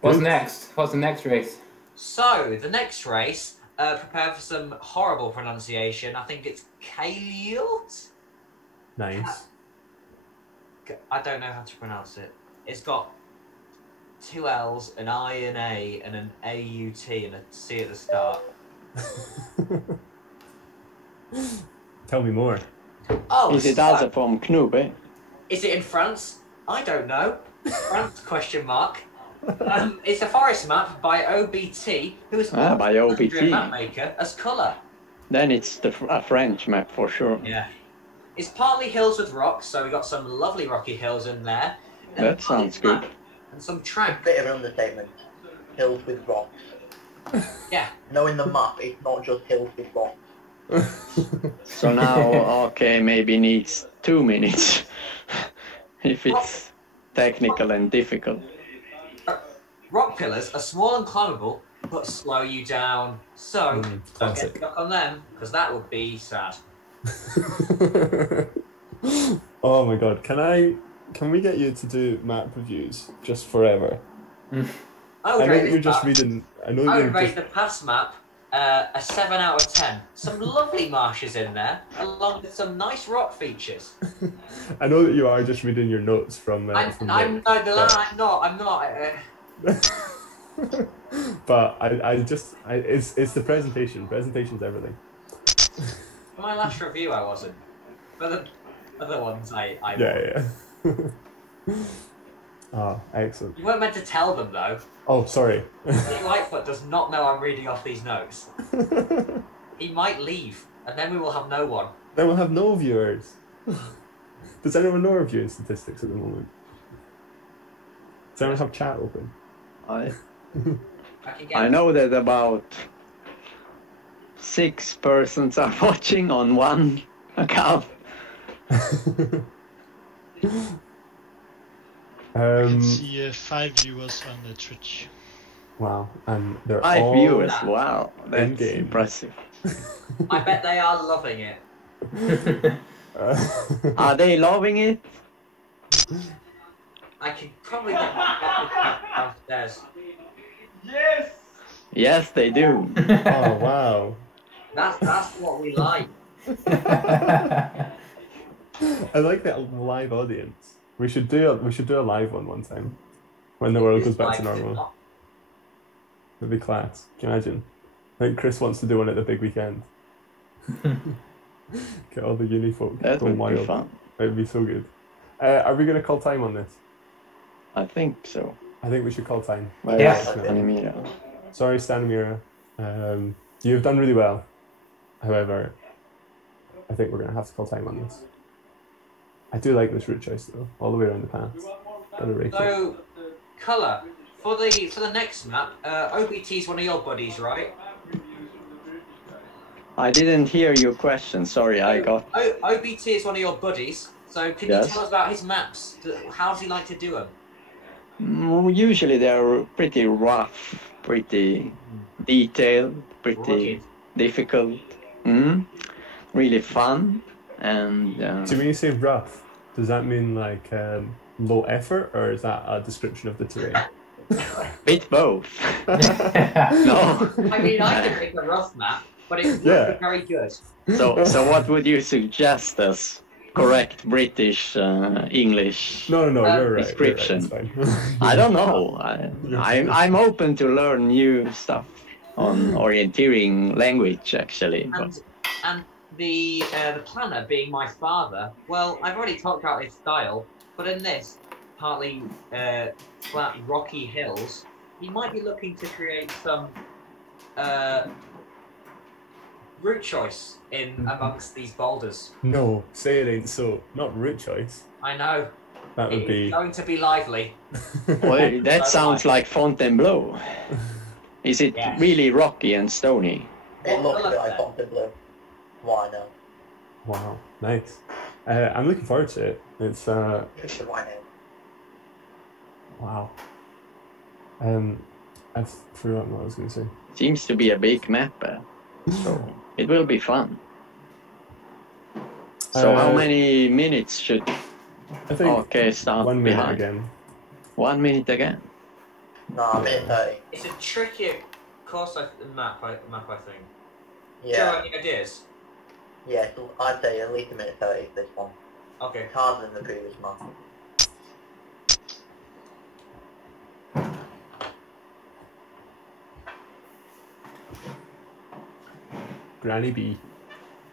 What's next? What's the next race? So, the next race, prepare for some horrible pronunciation. I think it's Kaliot? Nice. I don't know how to pronounce it. It's got 2 L's, an I, an A, and an A-U-T, and a C at the start. Tell me more. Oh, Is it also from Knube? Is it in France? I don't know. France, question mark. It's a forest map by OBT, who is by OBT. map maker as colour. Then it's a French map for sure. Yeah. It's partly hills with rocks, so we got some lovely rocky hills in there. That sounds good. And some track. Bit of an understatement. Hills with rocks. Yeah. Knowing the map, it's not just hills with rocks. So now, okay, maybe needs 2 minutes. If it's technical and difficult. Rock pillars are small and climbable, but slow you down. So, don't get stuck on them, because that would be sad. Oh my god, can we get you to do map reviews just forever? I know that you're just reading. I would rate the past map a 7 out of 10. Some lovely marshes in there, along with some nice rock features. I know that you are just reading your notes from. I'm not. But it's the presentation. Presentation's everything. For my last review, I wasn't. For the other ones, I Yeah. Oh, excellent. You weren't meant to tell them, though. Oh, sorry. Nick Lightfoot does not know I'm reading off these notes. He might leave, and then we will have no one. Then we'll have no viewers. Does anyone know our viewing statistics at the moment? Does anyone have chat open? I know that about 6 persons are watching on one account. I can see 5 viewers on the Twitch. Wow, and they're 5 all viewers. Wow, that's in-game. impressive. I bet they are loving it. Are they loving it? I can probably get downstairs. Yes, they do. Oh wow. That's what we like. I like that live audience. We should do a live one time when the world goes back to normal. It'd be class. Can you imagine? I think Chris wants to do one at the big weekend. Get all the uni folk That going would be wild. fun. It'd be so good. Are we going to call time on this? I think so. I think we should call time. Yes. Stanimira. Sorry, Stanimira. You've done really well. However, I think we're going to have to call time on this. I do like this route choice though, all the way around the paths. Gotta rate it. So, colour for the next map. OBT's one of your buddies, right? I didn't hear your question. Sorry, I got. OBT is one of your buddies. So, can you tell us about his maps? How does he like to do them? Usually they're pretty rough, pretty detailed, pretty difficult. Really fun. And so when you say rough, does that mean like low effort, or is that a description of the terrain? bit both. No. I mean, I can make a rough map, but it's very good. So what would you suggest as correct British English No, you're right. description? You're right, it's fine. I don't know. I'm open to learn new stuff on orienteering language, actually. And the planner being my father, well, I've already talked about his style, but in this, partly flat rocky hills, he might be looking to create some route choice in amongst these boulders. No, say it ain't so. Not route choice. I know. That would be... It's going to be lively. Well, that sounds like Fontainebleau. Is it really rocky and stony? It looks a bit like Fontainebleau. Why no? Wow, nice. I'm looking forward to it. It's It's the Rhino. wow. I forgot what I was going to say. Seems to be a big map, so it will be fun. So how many minutes should... I think start 1 minute behind. again. 1 minute again? Nah, minute 30. It's a trickier course map, I think. Yeah. Do you have any ideas? Yeah, so I'd say at least a minute 30 for this one. Okay. It's harder than the previous map. Granny B.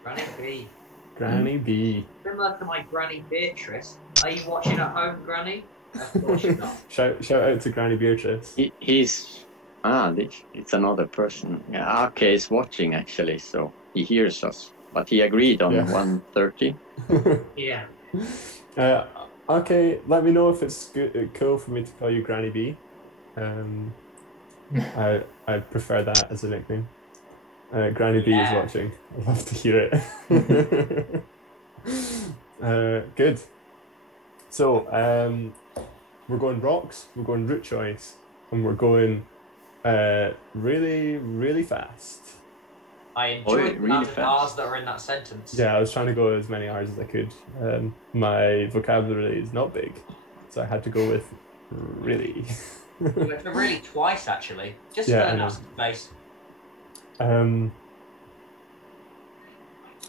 Granny B. Granny B. Similar to my Granny Beatrice. Are you watching at home, Granny? Of course you're not. Shout out to Granny Beatrice. It's another person. Yeah, Ake is watching actually, so he hears us. But he agreed on 1:30. Yeah. Okay, let me know if it's cool for me to call you Granny B. I prefer that as a nickname. Granny B is watching. I'd love to hear it. Good. So, we're going rocks, we're going route choice, and we're going really, really fast. I enjoyed the really amount of fast. R's that are in that sentence. Yeah, I was trying to go as many R's as I could. My vocabulary is not big, so I had to go with really. You went for really twice, actually. Just Yeah, I filling know. out some space.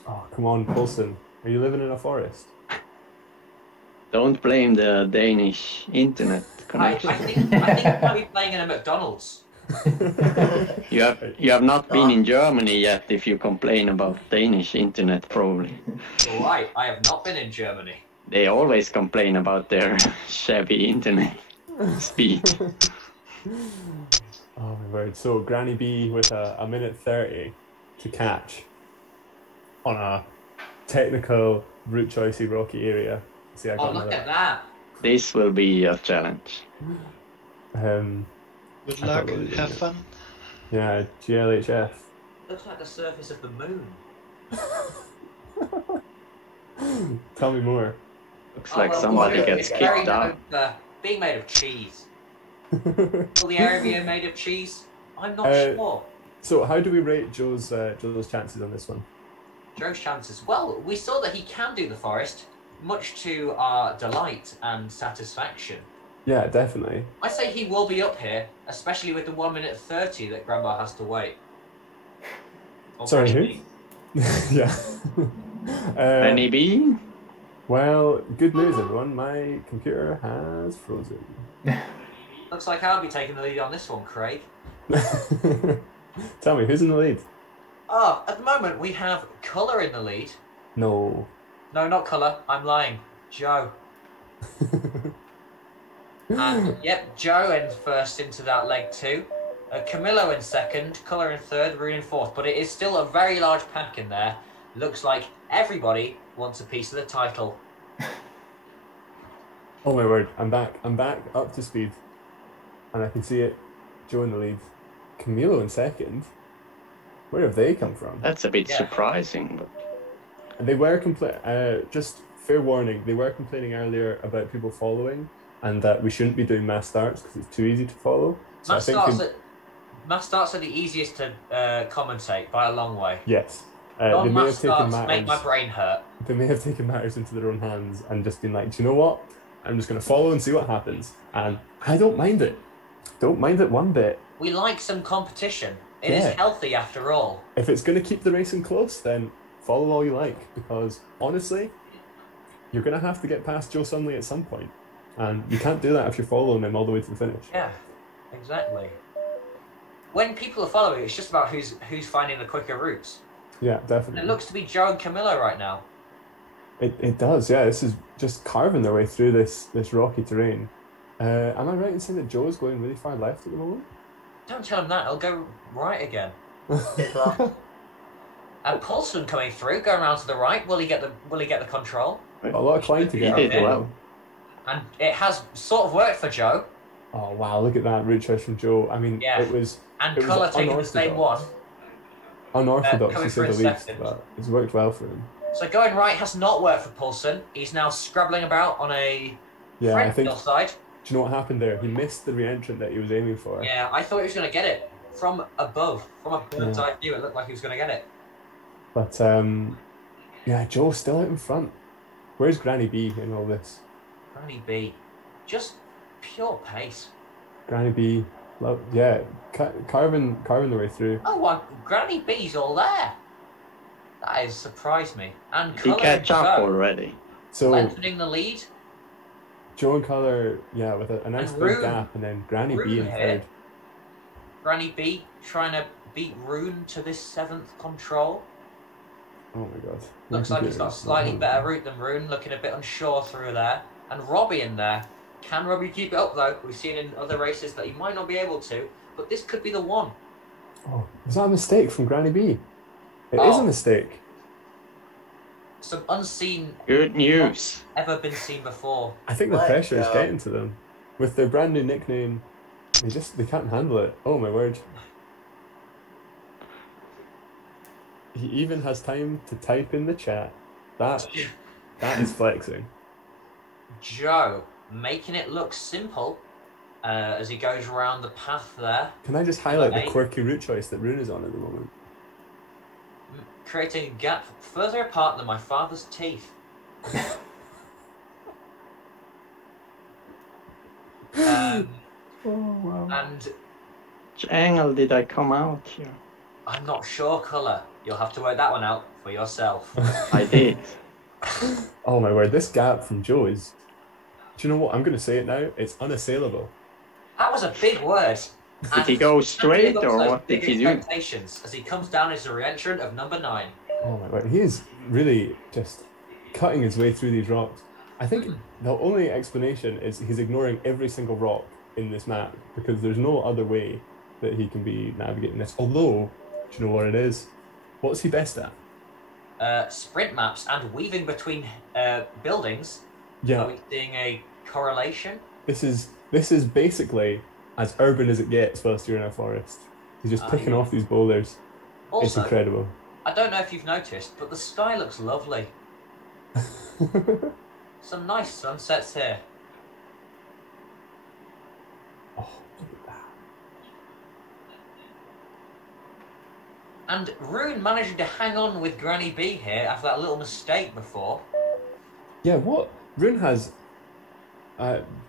Oh, come on, Paulson. Are you living in a forest? Don't blame the Danish internet I connection. think you might be playing in a McDonald's. You have not been in Germany yet if you complain about Danish internet, probably. Right, I have not been in Germany. They always complain about their shabby internet speed. Oh my word. So Granny B with a minute 30 to catch on a technical route choicey rocky area. See, I got Oh, look that. at that. This will be a challenge. Good luck. Have fun. Yeah, GLHF. Looks like the surface of the moon. Tell me more. Looks like somebody gets kicked out. Being made of cheese. Will the area be made of cheese? I'm not sure. So how do we rate Joe's chances on this one? Joe's chances? Well, we saw that he can do the forest, much to our delight and satisfaction. Yeah, definitely. I say he will be up here, especially with the 1 minute 30 that Grandma has to wait. Sorry, who? Yeah. Benny B? Well, good news, everyone. My computer has frozen. Looks like I'll be taking the lead on this one, Craig. Tell me, who's in the lead? Oh, at the moment we have Colour in the lead. No. No, not Colour. I'm lying. Joe. And, yep, Joe in first into that leg 2. Camillo in second, Colour in third, Rune in fourth. But it is still a very large pack in there. Looks like everybody wants a piece of the title. Oh my word, I'm back up to speed. And I can see it. Joe in the lead. Camilo in second. Where have they come from? That's a bit surprising. But they were just fair warning, they were complaining earlier about people following and that we shouldn't be doing mass starts because it's too easy to follow. So mass starts are the easiest to commentate by a long way. Yes. They may have taken matters, make my brain hurt. They may have taken matters into their own hands and just been like, do you know what? I'm just going to follow and see what happens. And I don't mind it. Don't mind it one bit. We like some competition. It is healthy after all. If it's going to keep the racing close, then follow all you like. Because honestly, you're going to have to get past Joe Sunley at some point. And you can't do that if you're following him all the way to the finish. Yeah, exactly. When people are following, it's just about who's finding the quicker routes. Yeah, definitely. And it looks to be Joe and Camillo right now. It does, yeah. This is just carving their way through this rocky terrain. Am I right in saying that Joe's going really far left at the moment? Don't tell him that. He'll go right again. And Paulson coming through, going around to the right. Will he get the control? A lot of climbing to get up well. And it has sort of worked for Joe. Oh wow! Look at that route choice from Joe. I mean, it was. And Colour taking the same one. Unorthodox to say the least, but it's worked well for him. So going right has not worked for Paulson. He's now scrabbling about on a side. Do you know what happened there? He missed the re-entrant that he was aiming for. Yeah, I thought he was going to get it from above, from a bird's eye view. It looked like he was going to get it. But yeah, Joe's still out in front. Where's Granny B in all this? Granny B, just pure pace. Granny B, carving the way through. Oh, well, Granny B's all there. That has surprised me. And he catch up already. So lengthening the lead. Joe and Colour, with a nice big gap, and then Granny B in third. Granny B trying to beat Rune to this 7th control. Oh my god. Looks like he's got a slightly better route than Rune, looking a bit unsure through there. And Robbie in there. Can Robbie keep it up though? We've seen in other races that he might not be able to, but this could be the one. Oh, was that a mistake from Granny B? It is a mistake. Some unseen... Good news. Ever been seen before. I think the pressure is getting to them. With their brand new nickname, they can't handle it. Oh my word. He even has time to type in the chat. That is flexing. Joe making it look simple as he goes around the path there. Can I just highlight the quirky route choice that Rune is on at the moment? Creating a gap further apart than my father's teeth. Oh wow. And which angle did I come out here? I'm not sure, Colour. You'll have to work that one out for yourself. I did. Oh my word, this gap from Joe is... Do you know what? I'm going to say it now. It's unassailable. That was a big word. Did he go straight or what did he do? As he comes down as a re-entrant of number 9. Oh my word, he is really just cutting his way through these rocks. I think the only explanation is he's ignoring every single rock in this map because there's no other way that he can be navigating this. Although, do you know what it is? What's he best at? Sprint maps and weaving between buildings. Yeah. Are we seeing a correlation? This is basically as urban as it gets whilst you're in a forest. He's just picking off these boulders. Also, it's incredible. I don't know if you've noticed, but the sky looks lovely. Some nice sunsets here. Oh, look at that. And Rune managing to hang on with Granny B here after that little mistake before. Yeah, what? Rune has...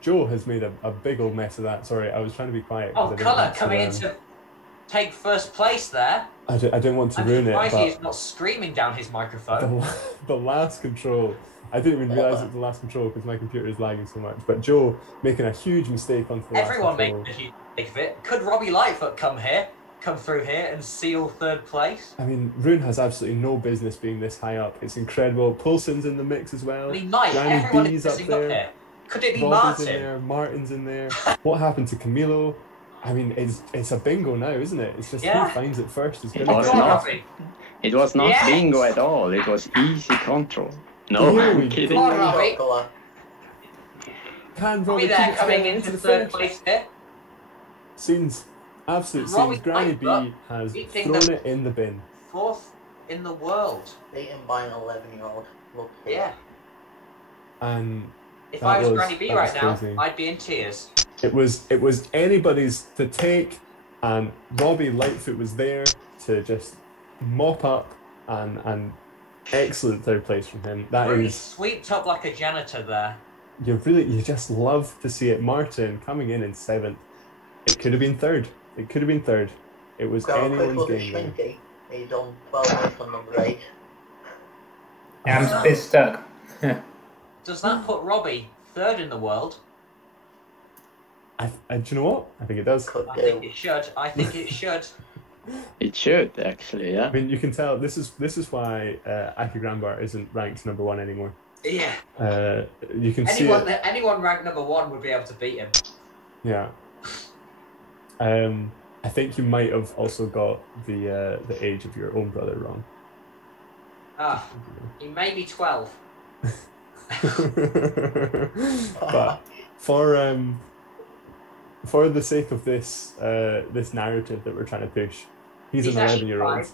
Joe has made a big old mess of that. Sorry, I was trying to be quiet. Oh, Colour coming in to take first place there. I didn't want to ruin it. I'm surprised but he's not screaming down his microphone. The last control, I didn't even realise it was the last control because my computer is lagging so much. But Joe making a huge mistake onto the Everyone last control. making a huge mistake of it. Could Robbie Lightfoot come through here and seal third place? I mean, Rune has absolutely no business being this high up. It's incredible. Poulsen's in the mix as well. But he might. Granny Everyone B's is up missing up there. here. Could it be Robbie's Martin? in there. Martin's in there. What happened to Camilo? I mean, it's a bingo now, isn't it? It's just who finds it first is going to be. It was not bingo at all. It was easy control. No, I'm kidding. Come on, Robbie. Can Robbie there coming into third place here. Scenes. Absolute Robbie scenes. Granny B has thrown it in the bin. Fourth in the world. Beaten by an 11-year-old. Yeah. And if I was Granny B right now, I'd be in tears. It was anybody's to take, and Robbie Lightfoot was there to just mop up, and excellent third place from him. That really is swept up like a janitor there. You just love to see it. Martin coming in 7th. It could have been 3rd. It could have been 3rd. It was anyone's game there. He's on 12 points on number 8. Yeah, I'm a bit stuck. Does that put Robbie 3rd in the world? Do you know what? I think it does. I think it should. I think it should. It should actually, yeah. I mean, you can tell this is why Aki Granbar isn't ranked number 1 anymore. Yeah. You can see it. Anyone ranked number 1 would be able to beat him. Yeah. I think you might have also got the age of your own brother wrong. He may be 12. But for the sake of this this narrative that we're trying to push, he's an 11-year-old.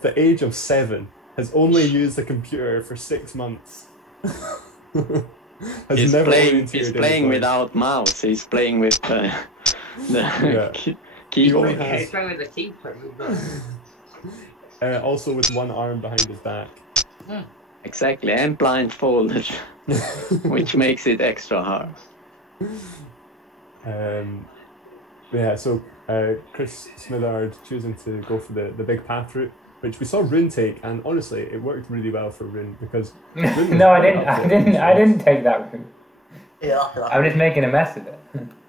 The age of 7 has only used the computer for 6 months. He's playing without mouse. He's playing with the keyboard. He's playing with the keyboard. Also with one arm behind his back. Exactly, and blindfolded, which makes it extra hard. Yeah, so Chris Smithard choosing to go for the big path route, which we saw Rune take, and honestly, it worked really well for Rune because. No, I didn't take that route. Yeah, I'm just making a mess of it.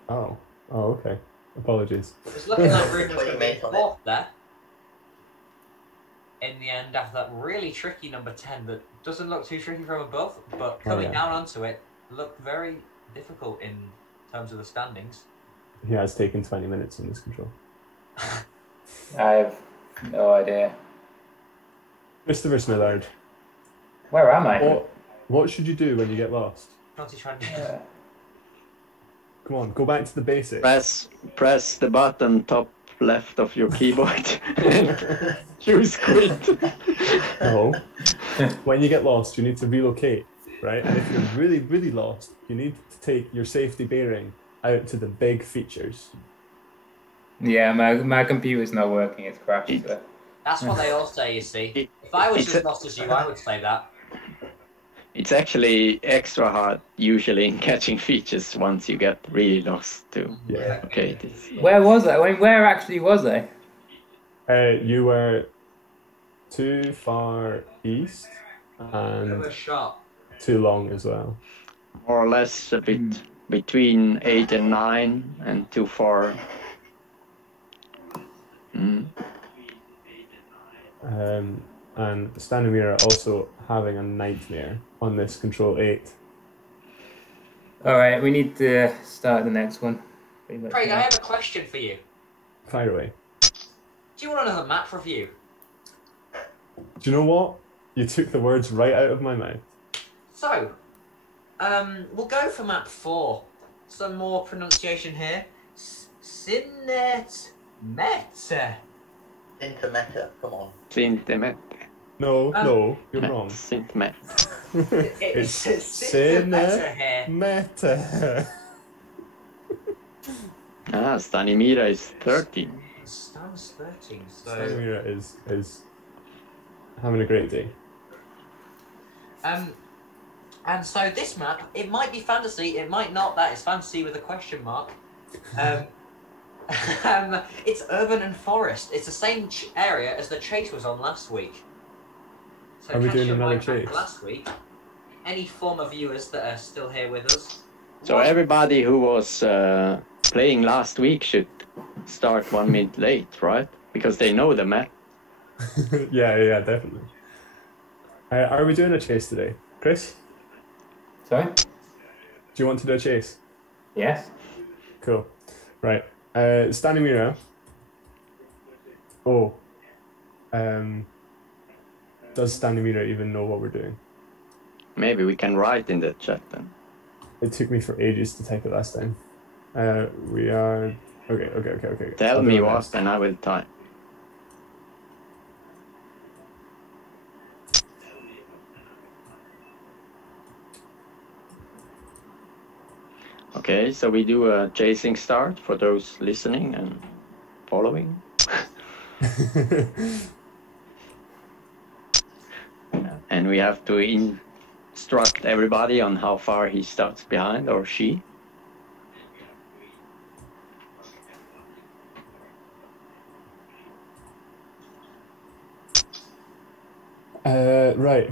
Oh, okay. Apologies. It's looking like Rune was going to be 4th there. In the end, after that really tricky number 10 that doesn't look too tricky from above, but coming down onto it looked very difficult in terms of the standings. He has taken 20 minutes in this control. I have no idea. Christopher Smithard. Where am I? What should you do when you get lost? What's he trying to do? Come on, go back to the basics. Press the button top left of your keyboard. Choose quit. No. When you get lost, you need to relocate, right? And if you're really, really lost, you need to take your safety bearing out to the big features. Yeah, my computer's not working. It's crashed. That's what they all say, you see. If I was as lost as you, I would say that. It's actually extra hard usually in catching features once you get really lost too. Yeah. Okay. Where was I? Where actually was I? You were too far east and too long as well. More or less a bit between 8 and 9 and too far. And Stanimir also having a nightmare on this control 8. Alright, we need to start the next one. Craig, I have a question for you. Fire away. Do you want another map review? Do you know what? You took the words right out of my mouth. So, We'll go for map 4. Some more pronunciation here. Sinnet Meta. Intermeta, come on. Sintemet. No, you're wrong. Sintemet. It's Sinnet here. Meta. Stanimira is 13. Stan's 13, so... Stanimira is having a great day. And so this map, it might be fantasy, it might not. That is fantasy with a question mark. It's urban and forest. It's the same area as the chase was on last week. So are we doing your another mind back chase? Last week, any former viewers that are still here with us. So everybody who was playing last week should start 1 minute late, right? Because they know the map. yeah, definitely. Are we doing a chase today? Chris? Sorry? Do you want to do a chase? Yes. Cool. Right. Stanimira. Oh. Does Stanimira even know what we're doing? Maybe we can write in the chat then. It took me for ages to type it last time. We are... Okay. Tell me what and I will type. Okay, so we do a chasing start for those listening and following. And we have to instruct everybody on how far he starts behind, or she. Right.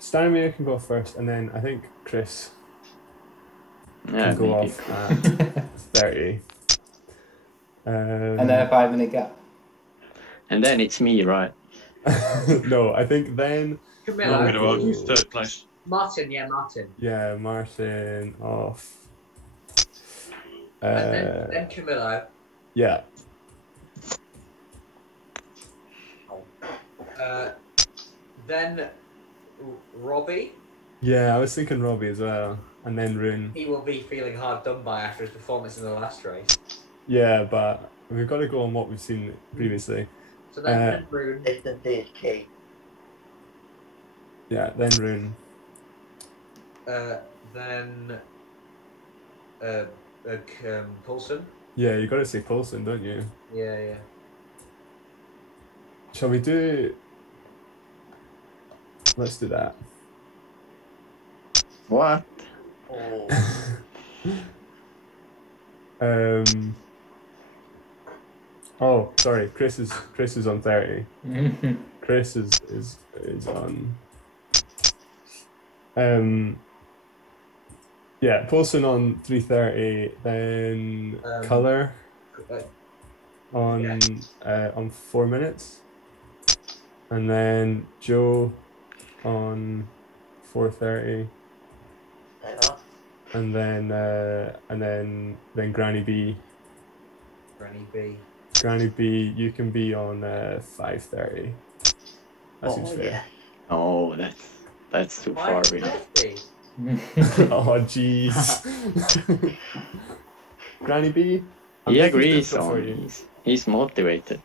Stanimira can go first, and then I think Chris Yeah, can go maybe. off at 30. And then a 5 minute gap. And then it's me, right? No, I think then... Camilla. I'm going to argue third place. Martin. Yeah, Martin off. And then Camillo. Yeah. Then Robbie. Yeah, I was thinking Robbie as well. And then Rune. He will be feeling hard done by after his performance in the last race. Yeah, but we've got to go on what we've seen previously. So then Rune. Distance is key. Yeah, then Rune. Then Poulsen. Yeah, you got to say Poulsen, don't you? Yeah. Shall we do... Let's do that. What? Oh. Oh, sorry. Chris is on 30. Chris is on. Yeah, Poulsen on 3:30. Then Colour on 4 minutes, and then Joe on 4:30. And then Granny B. Granny B, you can be on 5:30. That seems fair. Yeah. Oh, that's too far, really. Oh, jeez. Granny B. He agrees on. He's motivated.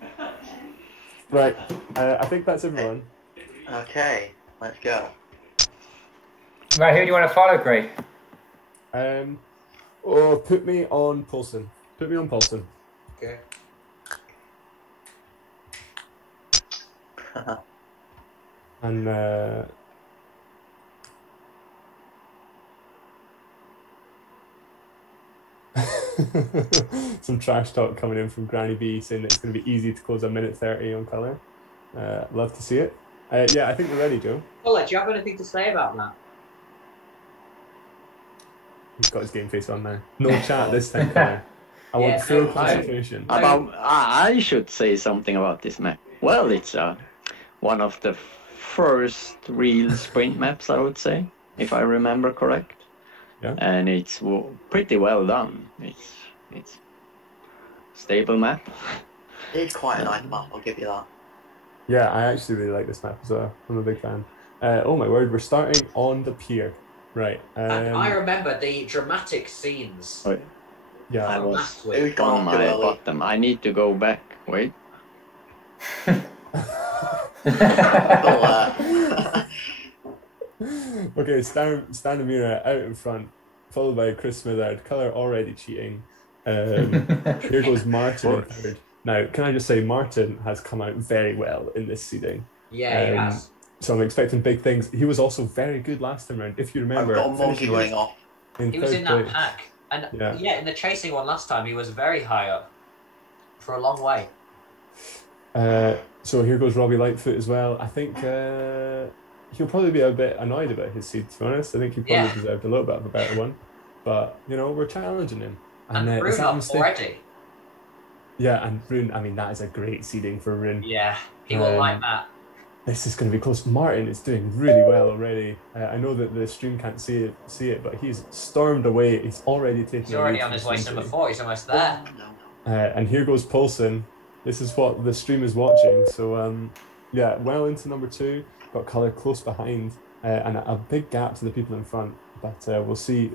Right. I think that's everyone. Okay, let's go. Right, who do you want to follow, Craig? Put me on Poulsen. Okay. And some trash talk coming in from Granny B saying that it's going to be easy to close a minute 30 on Colour. Love to see it. Yeah, I think we're ready, Joe. Well, do you have anything to say about that? He's got his game face on now. No chat this time, Colour. I want full concentration. I should say something about this map. Well, it's one of the first real sprint maps, I would say, if I remember correct. Yeah. And it's pretty well done. It's stable map. It's quite a nice map, I'll give you that. Yeah, I actually really like this map as well. I'm a big fan. Oh my word, we're starting on the pier. Right. And I remember the dramatic scenes. Wait. Yeah. I from was last week. on my bottom. I need to go back. Wait. Okay, Stan Amira out in front, followed by Chris Smithard. Colour already cheating. Here goes Martin in third. Now, can I just say, Martin has come out very well in this seeding. Yeah, he has. So I'm expecting big things. He was also very good last time round. If you remember, I've got a monkey ring off. He was in that pack. And yeah, in the chasing one last time, he was very high up for a long way. So here goes Robbie Lightfoot as well. I think he'll probably be a bit annoyed about his seed, to be honest. I think he probably deserved a little bit of a better one. But, you know, we're challenging him. And Rune up already. Yeah, and Rune, I mean, that is a great seeding for Rune. Yeah, he will like that. This is going to be close. Martin is doing really well already. I know that the stream can't see it, but he's stormed away. He's already taken. He's already on his way to number 4. He's almost there. And here goes Paulson. This is what the stream is watching. So yeah, well into number 2. Got Colour close behind, and a big gap to the people in front. But we'll see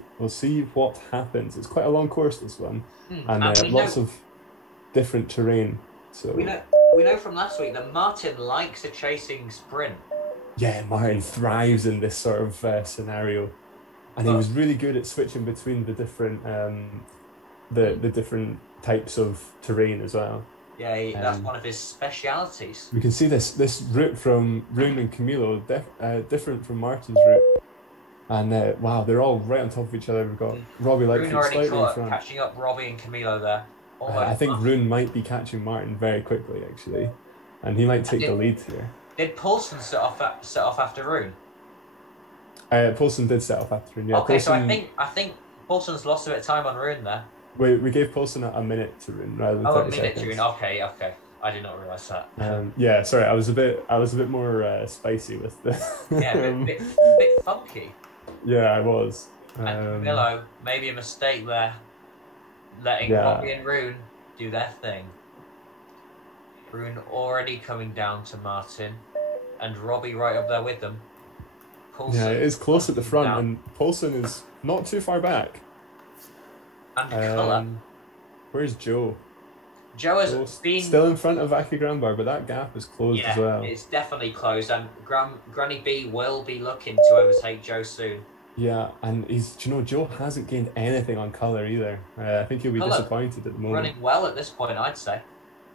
what happens. It's quite a long course, this one, and lots of different terrain. So we know from last week that Martin likes a chasing sprint. Yeah, Martin thrives in this sort of scenario, and he was really good at switching between the different the different types of terrain as well. Yeah, that's one of his specialities. We can see this route from Rune and Camilo different from Martin's route, and wow, they're all right on top of each other. We've got Robbie Lightfoot slightly in front, catching up Robbie and Camilo there. I think Rune might be catching Martin very quickly, actually, and he might take the lead here. Did Paulson set off after Rune? Paulson did set off after Rune. Yeah. Okay, Paulson, so I think Paulson's lost a bit of time on Rune there. We gave Paulson a minute to Rune rather than 30 a minute seconds. to Rune. Okay. I did not realise that. Yeah, sorry, I was a bit more spicy with the. Yeah, a bit funky. Yeah, I was. And Camilo, maybe a mistake there, letting Robbie and Rune do their thing. Rune already coming down to Martin, and Robbie right up there with them. Paulson, yeah, it is close at the front, and Paulson is not too far back. And Colour. Where's Joe? Joe has been still in front of Aki Granbar, but that gap is closed as well. It's definitely closed, and Granny B will be looking to overtake Joe soon. Yeah, and Joe hasn't gained anything on Colour either. I think he'll be disappointed at the moment. Running well at this point, I'd say.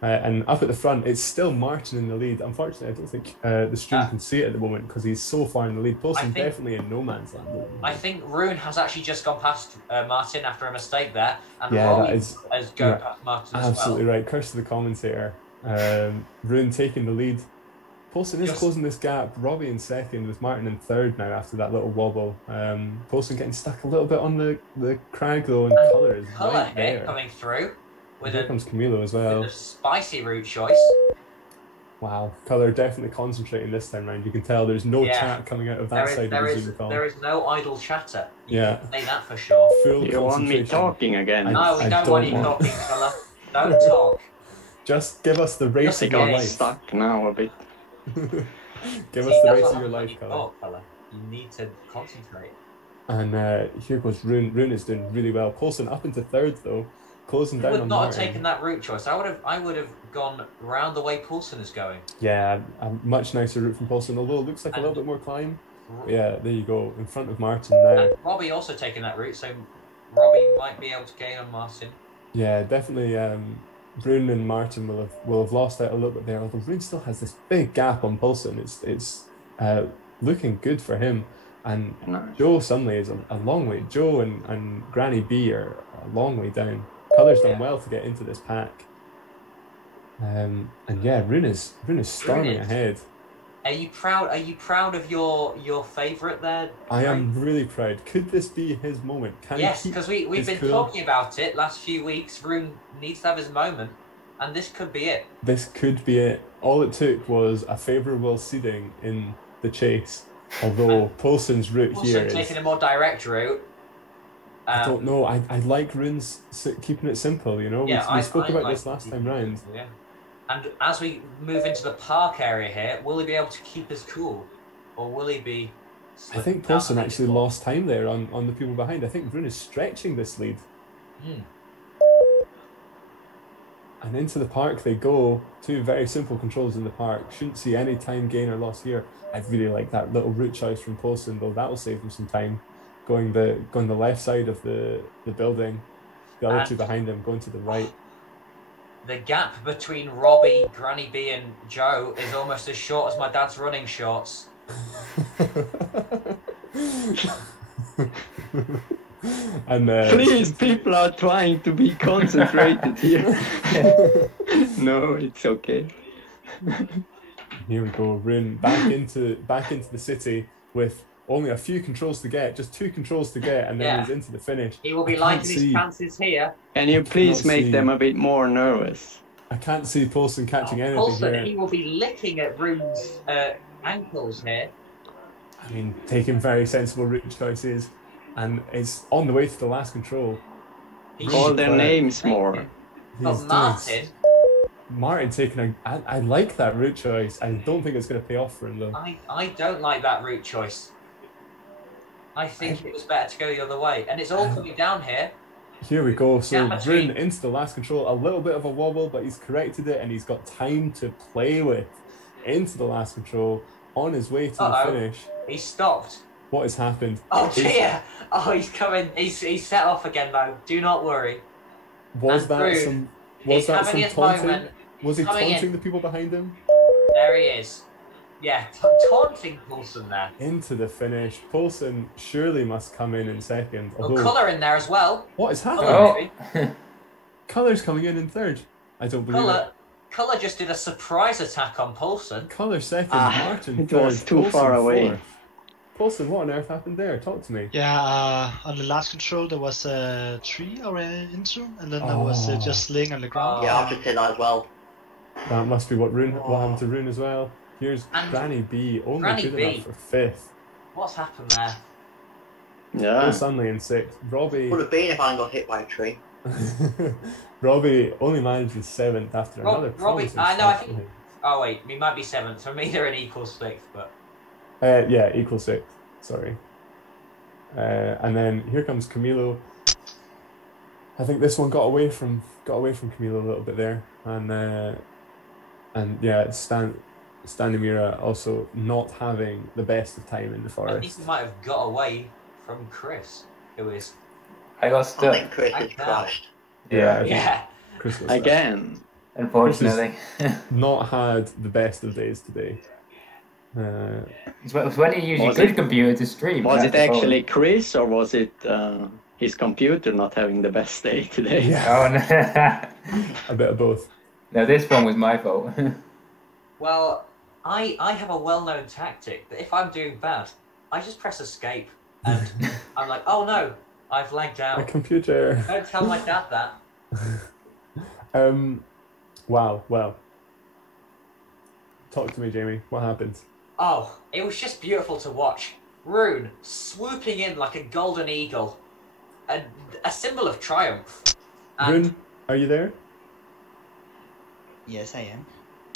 And up at the front, it's still Martin in the lead. Unfortunately, I don't think the stream can see it at the moment because he's so far in the lead. Paulson's definitely in no man's land. I think Rune has actually just gone past Martin after a mistake there, and Robbie has gone past Martin as well. Absolutely right. Curse to the commentator. Rune taking the lead. Paulson is closing this gap. Robbie in second with Martin in third now after that little wobble. Paulson getting stuck a little bit on the crag though, and Colour is right there. Coming through. Here comes Camilo as well. With a spicy route choice. Wow, Colour definitely concentrating this time round. You can tell there's no chat coming out of that side of the Zoom call. There is no idle chatter. You can say that for sure. You want me talking again? No, we don't want you talking, Colour. Don't talk. Just give us the race of your life. Stuck now a bit. Give us the race of your life, Colour. You need to concentrate. And here goes Rune. Rune is doing really well. Paulson up into third though. Closing down on would not have taken that route choice. I would have gone round the way Paulson is going. Yeah, a much nicer route from Paulson, although it looks like a little bit more climb. Yeah, there you go, in front of Martin now. And Robbie also taking that route, so Robbie might be able to gain on Martin. Yeah, definitely. Rune and Martin will have lost out a little bit there, although Rune still has this big gap on Paulson. It's looking good for him. And Joe suddenly is a long way. Joe and Granny B are a long way down. Colour's done well to get into this pack. And yeah, Rune is storming ahead. Are you proud of your favourite there? I am really proud. Could this be his moment? Yes, because we've been talking about it last few weeks. Rune needs to have his moment, and this could be it. This could be it. All it took was a favourable seeding in the chase. Although Paulson's route here is taking a more direct route. I don't know. I like Rune's keeping it simple. You know, we spoke about this last time round. Yeah. And as we move into the park area here, will he be able to keep his cool, or will he be I think Poulsen actually lost time there on the people behind. I think Rune is stretching this lead. And into the park they go. 2 very simple controls in the park. Shouldn't see any time gain or loss here. I really like that little route choice from Poulsen, though. That will save him some time. Going the left side of the building. The other 2 behind him going to the right. The gap between Robbie, Granny B, and Joe is almost as short as my dad's running shorts. And please, people are trying to be concentrated here. No, it's okay. Here we go, Rune back into the city with only a few controls to get, just 2 controls to get, and then he's into the finish. He will be liking his chances here. Can you please make them a bit more nervous? I can't see Poulsen catching anything Poulsen, here. he will be licking at Rune's ankles here. I mean, taking very sensible route choices, and it's on the way to the last control. Call their names more. But Martin. Martin taking I like that route choice. I don't think it's going to pay off for him though. I don't like that route choice. I think it was better to go the other way, and it's all coming down here. Here we go. So Rune into the last control, a little bit of a wobble, but he's corrected it, and he's got time to play with. Into the last control, on his way to the finish. He stopped. What has happened? Oh dear! Oh, he's coming. He's set off again though. Do not worry. Was that some taunting? Was he taunting the people behind him? There he is. Yeah, taunting Poulsen there. Into the finish. Poulsen surely must come in second. Although, Colour in there as well. What is happening? Colour's coming in third. I don't believe it. Colour just did a surprise attack on Poulsen. Colour second, Martin it third. Was too far away. Fourth. Poulsen, what on earth happened there? Talk to me. Yeah, on the last control there was a tree I ran into, and then there was just laying on the ground. Yeah, I've just hit that as well. That must be what happened to Rune as well. Here's Granny B, only good enough for 5th. What's happened there? Yeah. Suddenly in 6th. Robbie. Would have been if I hadn't got hit by a tree. Robbie only managed 7th after another promising I know. I think. Oh wait, he might be 7th. For me, they're an equal 6th, but. Yeah, equal 6th. Sorry. And then here comes Camilo. I think this one got away from Camilo a little bit there, and yeah, Standimira also not having the best of time in the forest. I think he might have got away from Chris, who is. I got stuck. I think Chris is crushed. Yeah. Chris was again. Unfortunately. Not had the best of days today. It's when you use your good computer to stream. Was it actually Chris, or was it his computer not having the best day today? Yeah. Oh, no. A bit of both. No, this one was my fault. Well, I have a well-known tactic that if I'm doing bad, I just press escape, and I'm like, oh no, I've lagged out. My computer. Don't tell my dad that. Wow. Well. Talk to me, Jamie. What happened? Oh, it was just beautiful to watch. Rune swooping in like a golden eagle, a symbol of triumph. And Rune, are you there? Yes, I am.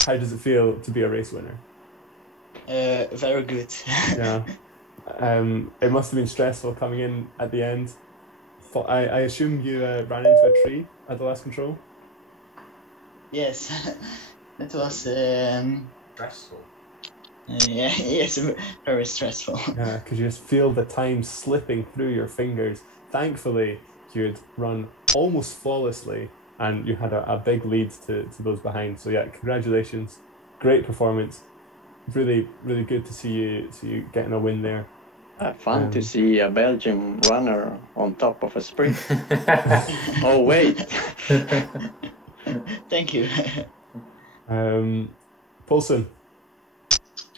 How does it feel to be a race winner? Very good. Yeah. It must have been stressful coming in at the end. I assume you ran into a tree at the last control? Yes, it was... stressful. Yeah, yes, very stressful. Yeah, because you just feel the time slipping through your fingers. Thankfully, you'd run almost flawlessly, and you had a big lead to those behind. So yeah, congratulations, great performance. Really, really good to see you getting a win there. Fun to see a Belgian runner on top of a sprint. Oh wait. Thank you. Poulsen,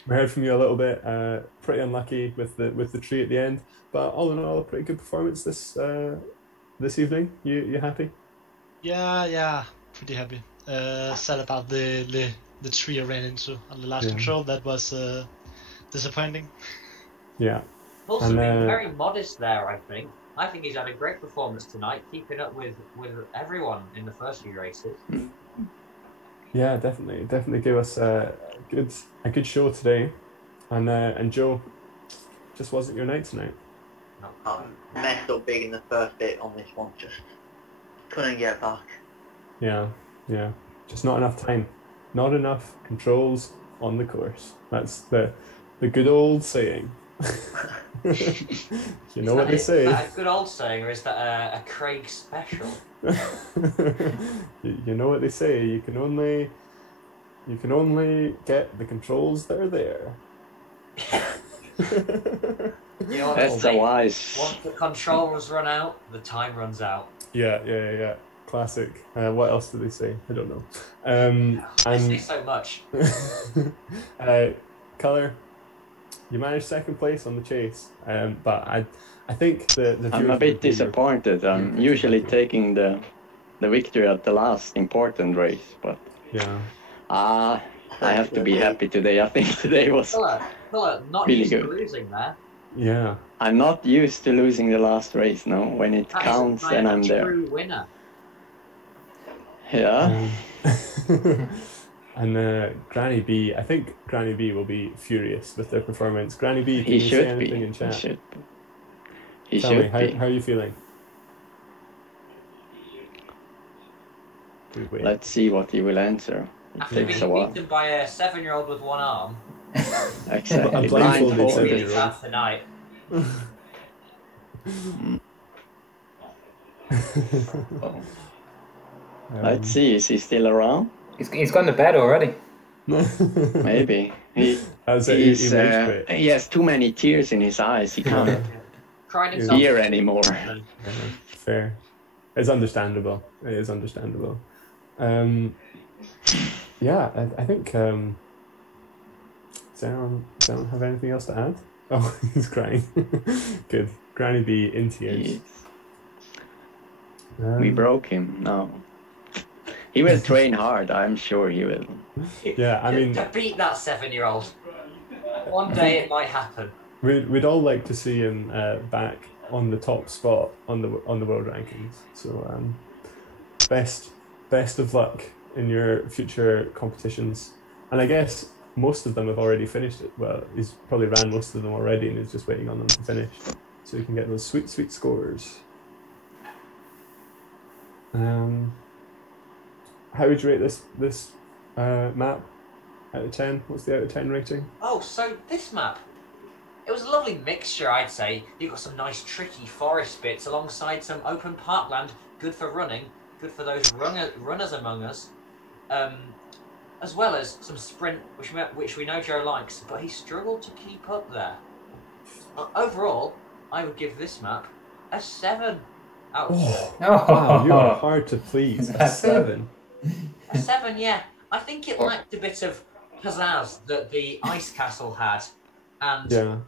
we heard from you a little bit. Pretty unlucky with the tree at the end, but all in all, a pretty good performance this evening. You happy? Yeah, pretty happy. Sad about the tree I ran into on the last control. That was disappointing. Yeah. Also being very modest there, I think. I think he's had a great performance tonight, keeping up with everyone in the first few races. Yeah, definitely gave us a good show today, and Joe, just wasn't your night tonight. Messed up big in the first bit on this one, just couldn't get back. Yeah, just not enough time, not enough controls on the course. That's the good old saying. You know what they say. Is that a good old saying, or is that a Craig special? You know what they say. You can only get the controls that are there. You know, that's a wise. Once the controls run out, the time runs out. Yeah. Classic. What else do they say? I don't know. They say so much. Colour, you managed second place on the chase, but I think the I'm a bit disappointed. I'm usually taking the victory at the last important race, but yeah. I have to be happy today. I think today was not really used good. to losing there. Yeah. I'm not used to losing the last race. No, when it counts, then I'm there. True winner. Yeah. And Granny B, I think Granny B will be furious with their performance. Granny B, can He you say should anything be. in chat? He Tell should me, be. how are you feeling? Let's see what he will answer. It After takes a being while. beaten by a 7-year-old with one arm. Exactly. A blindfolded Blindfolded. 7-year-old. Tonight. Let's see, is he still around? He's gone to bed already. Maybe. He has too many tears in his eyes. He can't hear anymore. Fair. It's understandable. It is understandable. Yeah, I think... does anyone have anything else to add? Oh, he's crying. Good. Granny B in tears. We broke him. No. He will train hard. I'm sure he will. Yeah, I mean... To beat that 7-year-old. One day it might happen. We'd all like to see him back on the top spot on the world rankings. So best of luck in your future competitions. And I guess most of them have already finished it. Well, he's probably ran most of them already and is just waiting on them to finish, so you can get those sweet scores. How would you rate this map out of 10? What's the out of 10 rating? Oh, so this map, it was a lovely mixture, I'd say. You've got some nice tricky forest bits alongside some open parkland, good for running, good for those runners among us, as well as some sprint, which we know Joe likes, but he struggled to keep up there. Overall, I would give this map a 7 out of 10. Wow, you are hard to please. A 7? A 7, yeah. I think it lacked a bit of pizzazz that the Ice Castle had, and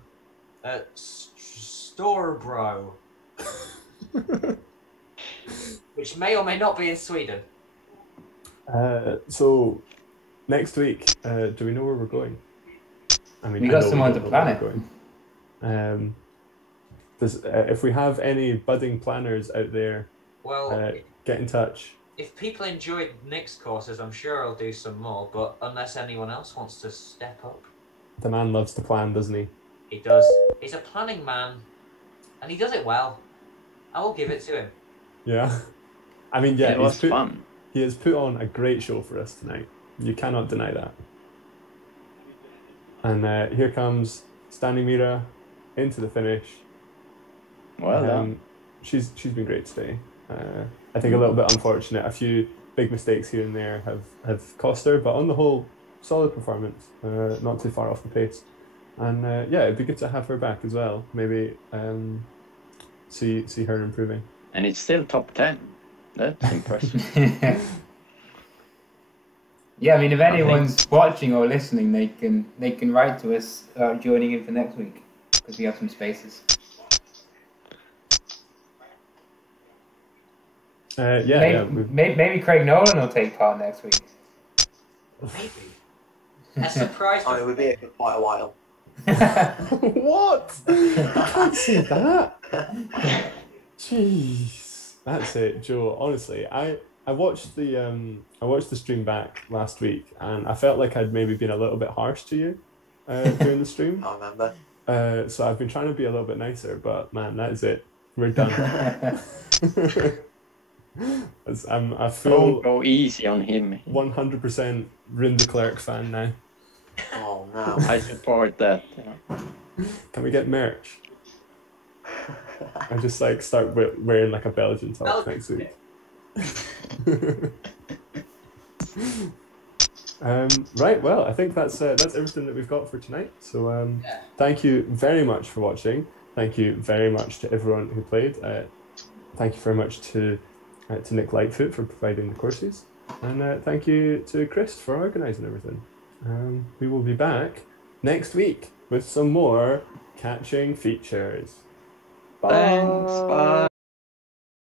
Storebro, which may or may not be in Sweden. So next week, do we know where we're going? I mean, we got someone to plan it. If we have any budding planners out there, well, get in touch. If people enjoyed Nick's courses, I'm sure I'll do some more, but unless anyone else wants to step up. The man loves to plan, doesn't he? He does. He's a planning man, and he does it well. I will give it to him. Yeah. I mean, yeah, it was fun. He has put on a great show for us tonight. You cannot deny that. And here comes Standing Mira into the finish. Well done. She's been great today. I think a little bit unfortunate. A few big mistakes here and there have cost her, but on the whole, solid performance. Not too far off the pace. And yeah, it'd be good to have her back as well. Maybe see her improving. And it's still top 10. That's impressive. Yeah, I mean, if anyone's watching or listening, they can write to us joining in for next week, because we have some spaces. Maybe Craig Nolan will take part next week. Maybe. A surprise. Oh, it would be for quite a while. What? I can't see that. Jeez, that's it, Joe. Honestly, I watched the stream back last week, and I felt like I'd maybe been a little bit harsh to you during the stream. I remember. So I've been trying to be a little bit nicer, but man, that is it. We're done. I'm a full. Don't go easy on him. 100% Rune de Klerk fan now. Oh no. I support that. Can we get merch? I just like start wearing like a Belgian top next week. Right, well, I think that's everything that we've got for tonight. So thank you very much for watching. Thank you very much to everyone who played. Thank you very much to Nick Lightfoot for providing the courses, and thank you to Chris for organising everything. We will be back next week with some more catching features. Bye. Thanks. Bye.